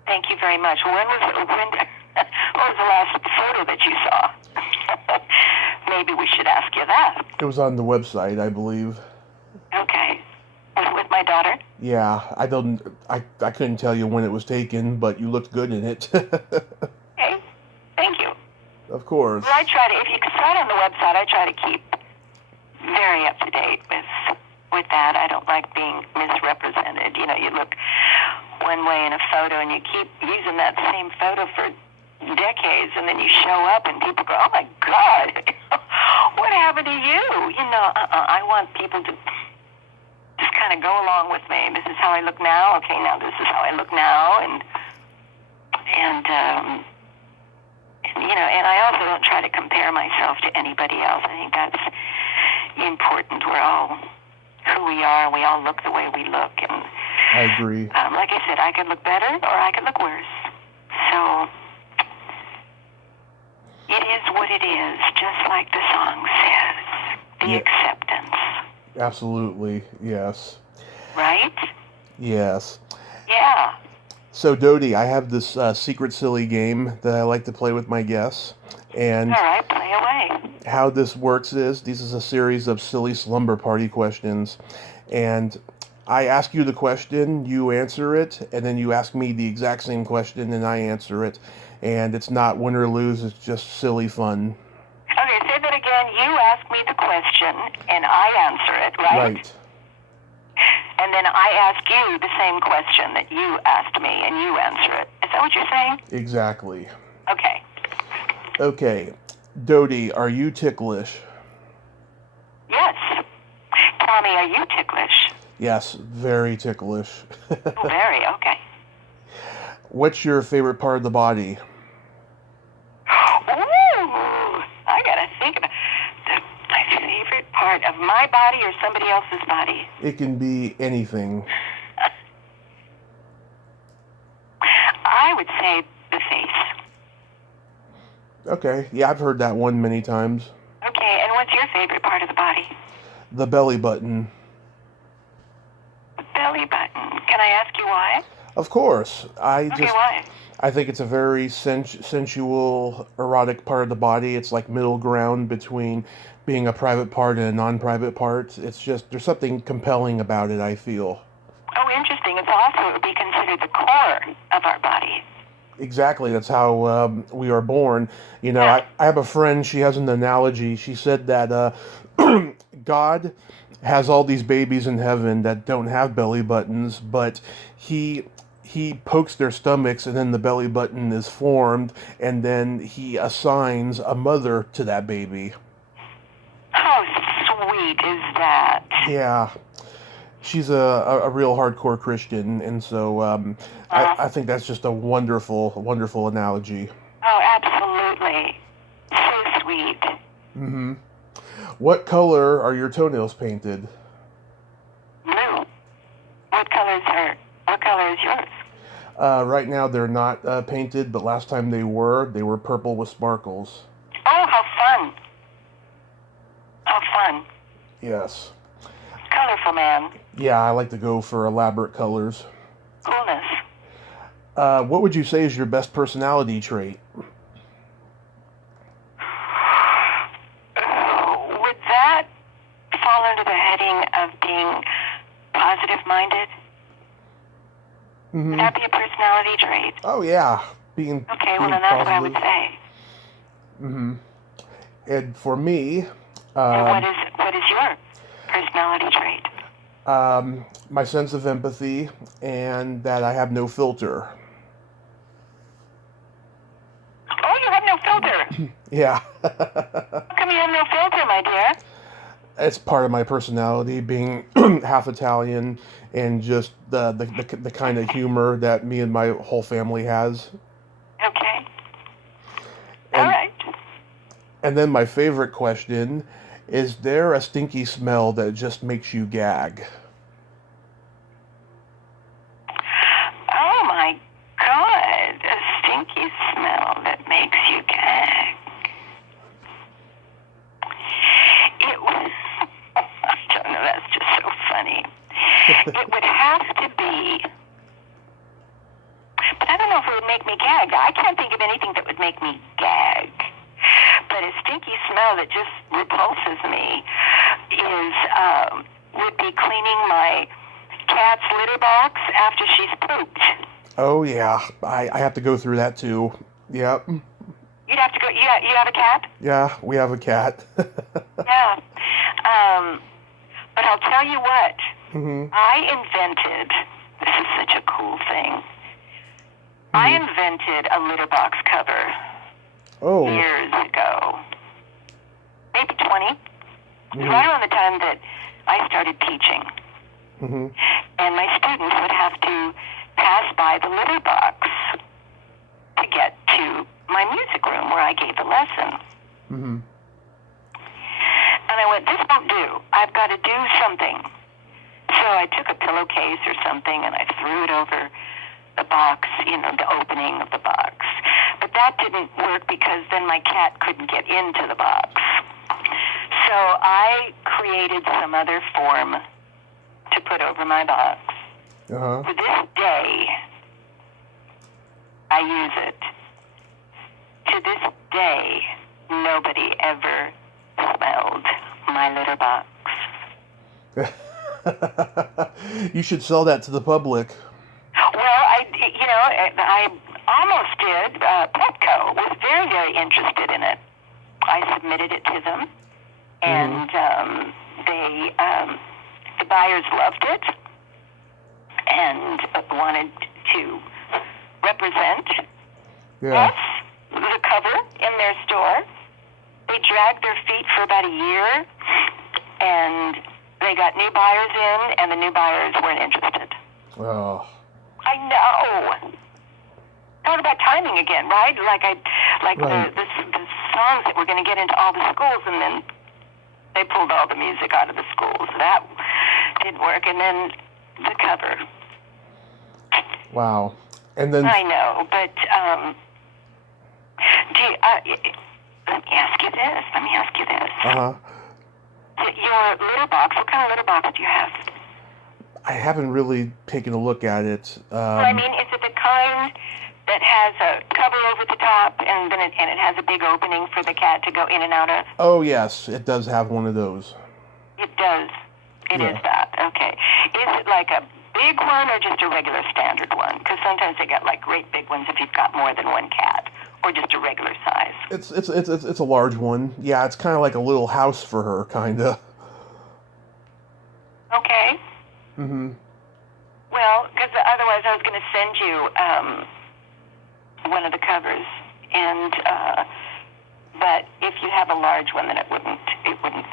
Thank you very much. What was the last photo that you saw? Maybe we should ask you that. It was on the website, I believe. Okay. Was it with my daughter? Yeah, I couldn't tell you when it was taken, but you looked good in it. Okay. Thank you. Of course. Well, if you saw it on the website, I try to keep very up to date with that. I don't like being misrepresented. You look one way in a photo and you keep using that same photo for decades, and then you show up and people go, "Oh my God, what happened to you?" I want people to just kind of go along with me. This is how I look now. Okay, now this is how I look now, and I also don't try to compare myself to anybody else. I think that's important. We're all who we are. We all look the way we look, and I agree. Like I said, I could look better or I could look worse. So it is what it is, just like the song says. The acceptance. Absolutely, yes. Right? Yes. Yeah. So, Dodie, I have this secret silly game that I like to play with my guests. And all right, play away. How this works is, this is a series of silly slumber party questions. And I ask you the question, you answer it, and then you ask me the exact same question, and I answer it. And it's not win or lose, it's just silly fun. Okay, say that again. You ask me the question, and I answer it, right? Right. And then I ask you the same question that you asked me, and you answer it. Is that what you're saying? Exactly. Okay. Okay. Dodie, are you ticklish? Yes. Tommy, are you ticklish? Yes, very ticklish. Oh, very, okay. What's your favorite part of the body? Ooh, I gotta think about my favorite part of my body or somebody else's body. It can be anything. I would say the face. Okay, yeah, I've heard that one many times. Okay, and what's your favorite part of the body? The belly button. The belly button. Can I ask you why? Of course. Why? I think it's a very sensual, erotic part of the body. It's like middle ground between being a private part and a non-private part. It's just, there's something compelling about it, I feel. Oh, interesting. It's also, it would be considered the core of our body. Exactly. That's how we are born. I have a friend, she has an analogy. She said that God has all these babies in heaven that don't have belly buttons, but he pokes their stomachs and then the belly button is formed, and then he assigns a mother to that baby. How sweet is that? Yeah. She's a real hardcore Christian, and so I think that's just a wonderful, wonderful analogy. Oh, absolutely. So sweet. Mm-hmm. What color are your toenails painted? Blue. What color is yours? Right now they're not painted, but last time they were purple with sparkles. Oh, how fun. How fun. Yes. What colorful man. Yeah, I like to go for elaborate colors. Coolness. What would you say is your best personality trait? Would that fall under the heading of being positive-minded? Mm-hmm. Would that be a personality trait? Oh, yeah. Being Okay, well, then that's positive. what I would say. Mm-hmm. And for me... and what is your personality trait? My sense of empathy and that I have no filter. Oh, you have no filter. Yeah. How come you have no filter, my dear? It's part of my personality, being half Italian, and just the kind of humor that me and my whole family has. Okay. And, All right. And then my favorite question, is there a stinky smell that just makes you gag? Oh, my God. A stinky smell that makes you gag. It was... I don't know, that's just so funny. It would have to be... But I don't know if it would make me gag. I can't think of anything that would make me gag. But a stinky smell that just repulses me would be cleaning my cat's litter box after she's pooped. Oh, yeah. I have to go through that, too. Yep. You'd have to go... You have a cat? Yeah, we have a cat. Yeah. But I'll tell you what. Mm-hmm. I invented... This is such a cool thing. I invented a litter box cover years ago. Maybe 20. It was right around the time that I started teaching. Mm-hmm. And my students would have to pass by the litter box to get to my music room where I gave the lesson. Mm-hmm. And I went, this won't do. I've got to do something. So I took a pillowcase or something and I threw it over the box, the opening of the box. But that didn't work because then my cat couldn't get into the box. So I created some other form to put over my box. Uh-huh. To this day, I use it. To this day, nobody ever smelled my litter box. You should sell that to the public. Well, I almost did. Petco was very, very interested in it. I submitted it to them, and the buyers loved it and wanted to represent us, the cover, in their store. They dragged their feet for about a year, and they got new buyers in, and the new buyers weren't interested. Oh. I know. Talk about timing again, right? The songs that were going to get into all the schools, and then they pulled all the music out of the schools. That didn't work, and then the cover. Wow. And then I know, but let me ask you this. Uh-huh. Your litter box, what kind of litter box do you have? I haven't really taken a look at it. Is it the kind that has a cover over the top and then it has a big opening for the cat to go in and out of? Oh, yes, it does have one of those. It does. It is that. Okay. Is it like a big one or just a regular standard one? Because sometimes they got like great big ones if you've got more than one cat, or just a regular size. It's a large one. Yeah, it's kind of like a little house for her, kinda. Okay. Mm-hmm. Well, because otherwise I was going to send you one of the covers, and but if you have a large one, then it wouldn't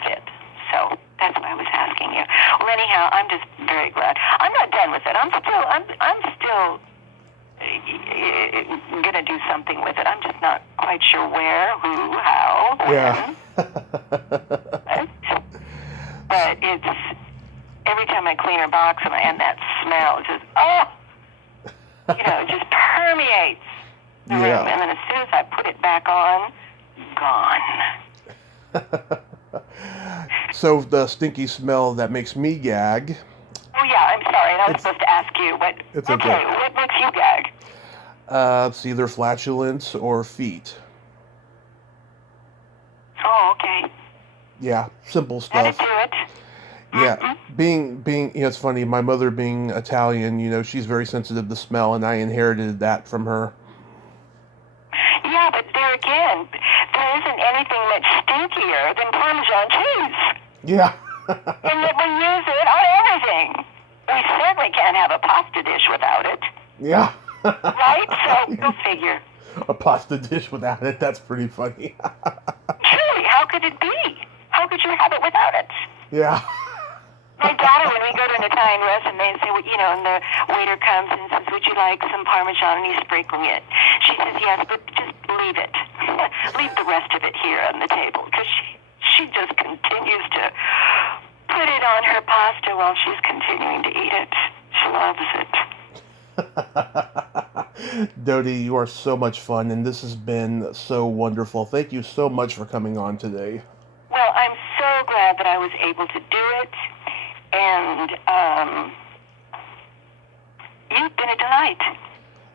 fit. So that's why I was asking you. Well, anyhow, I'm just very glad. I'm not done with it. I'm still gonna do something with it. I'm just not quite sure where, who, how, when. Yeah. But it's every time I clean her box and that smell just just permeates the room. And then as soon as I put it back on, gone. So the stinky smell that makes me gag. Oh yeah, I'm sorry. And I was supposed to ask you what. It's okay. What makes you gag? It's either flatulence or feet. Oh, okay. Yeah, simple That'd stuff. do it. Yeah, being it's funny. My mother being Italian, she's very sensitive to smell, and I inherited that from her. Yeah, but there again, there isn't anything that's stinkier than Parmesan cheese. Yeah. And yet we use it on everything. We certainly can't have a pasta dish without it. Yeah. Right? So go figure. A pasta dish without it. That's pretty funny. Truly, how could it be? How could you have it without it? Yeah. My daughter, when we go to an Italian restaurant, they say, well, and the waiter comes and says, would you like some Parmesan? And he's sprinkling it. She says, yes, but just leave it. Leave the rest of it here on the table. Because she just continues to put it on her pasta while she's continuing to eat it. She loves it. Dodie, you are so much fun, and this has been so wonderful. Thank you so much for coming on today. Well, I'm so glad that I was able to do it. And you've been a delight.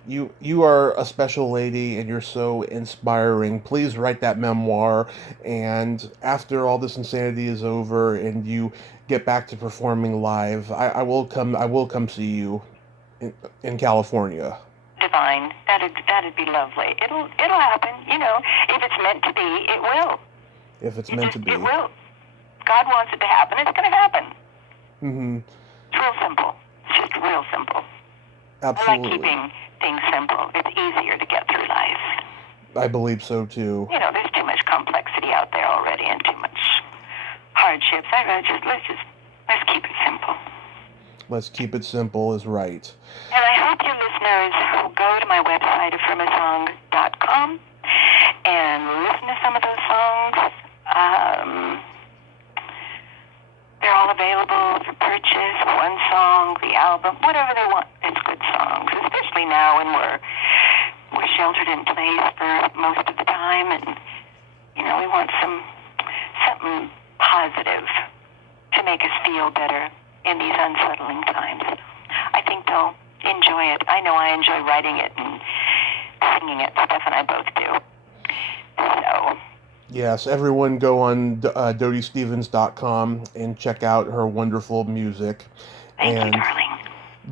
You are a special lady, and you're so inspiring. Please write that memoir, and after all this insanity is over and you get back to performing live, I will come see you in California. Divine. That'd be lovely. It'll happen. If it's meant to be, it will. If it's meant to be. It will. God wants it to happen. It's going to happen. Mm-hmm. It's real simple. It's just real simple. Absolutely. I like keeping things simple. It's easier to get through life. I believe so too. There's too much complexity out there already and too much hardships. I'd rather let's keep it simple. Let's keep it simple is right. And I hope your listeners will go to my website, affirmasong.com, and listen to some of those songs. They're all available for purchase, one song, the album, whatever they want. It's good songs, especially now when we're sheltered in place for most of the time, and we want something positive to make us feel better in these unsettling times. I think they'll enjoy it. I know I enjoy writing it and singing it. Steph and I both do. So. Yes, everyone go on DodieStevens.com and check out her wonderful music. Thank you, darling.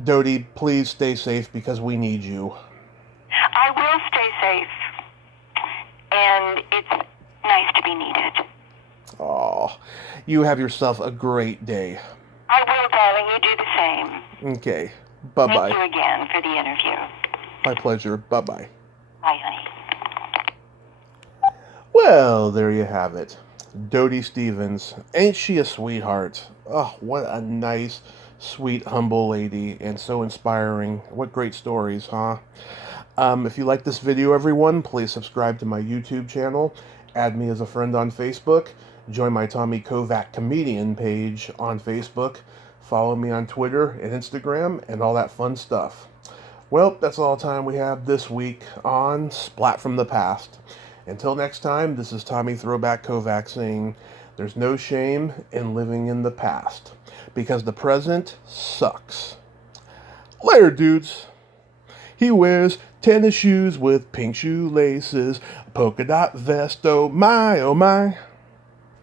Dodie, please stay safe because we need you. I will stay safe. And it's nice to be needed. Oh, you have yourself a great day. I will, darling. You do the same. Okay. Bye-bye. Thank you again for the interview. My pleasure. Bye-bye. Bye, honey. Well, there you have it. Dodie Stevens. Ain't she a sweetheart? Oh, what a nice, sweet, humble lady, and so inspiring. What great stories, huh? If you like this video, everyone, please subscribe to my YouTube channel, add me as a friend on Facebook, join my Tommy Kovac comedian page on Facebook, follow me on Twitter and Instagram, and all that fun stuff. Well, that's all the time we have this week on Splat from the Past. Until next time, this is Tommy Throwback Kovac saying, there's no shame in living in the past, because the present sucks. Later, dudes. He wears tennis shoes with pink shoelaces, a polka dot vest, oh my, oh my.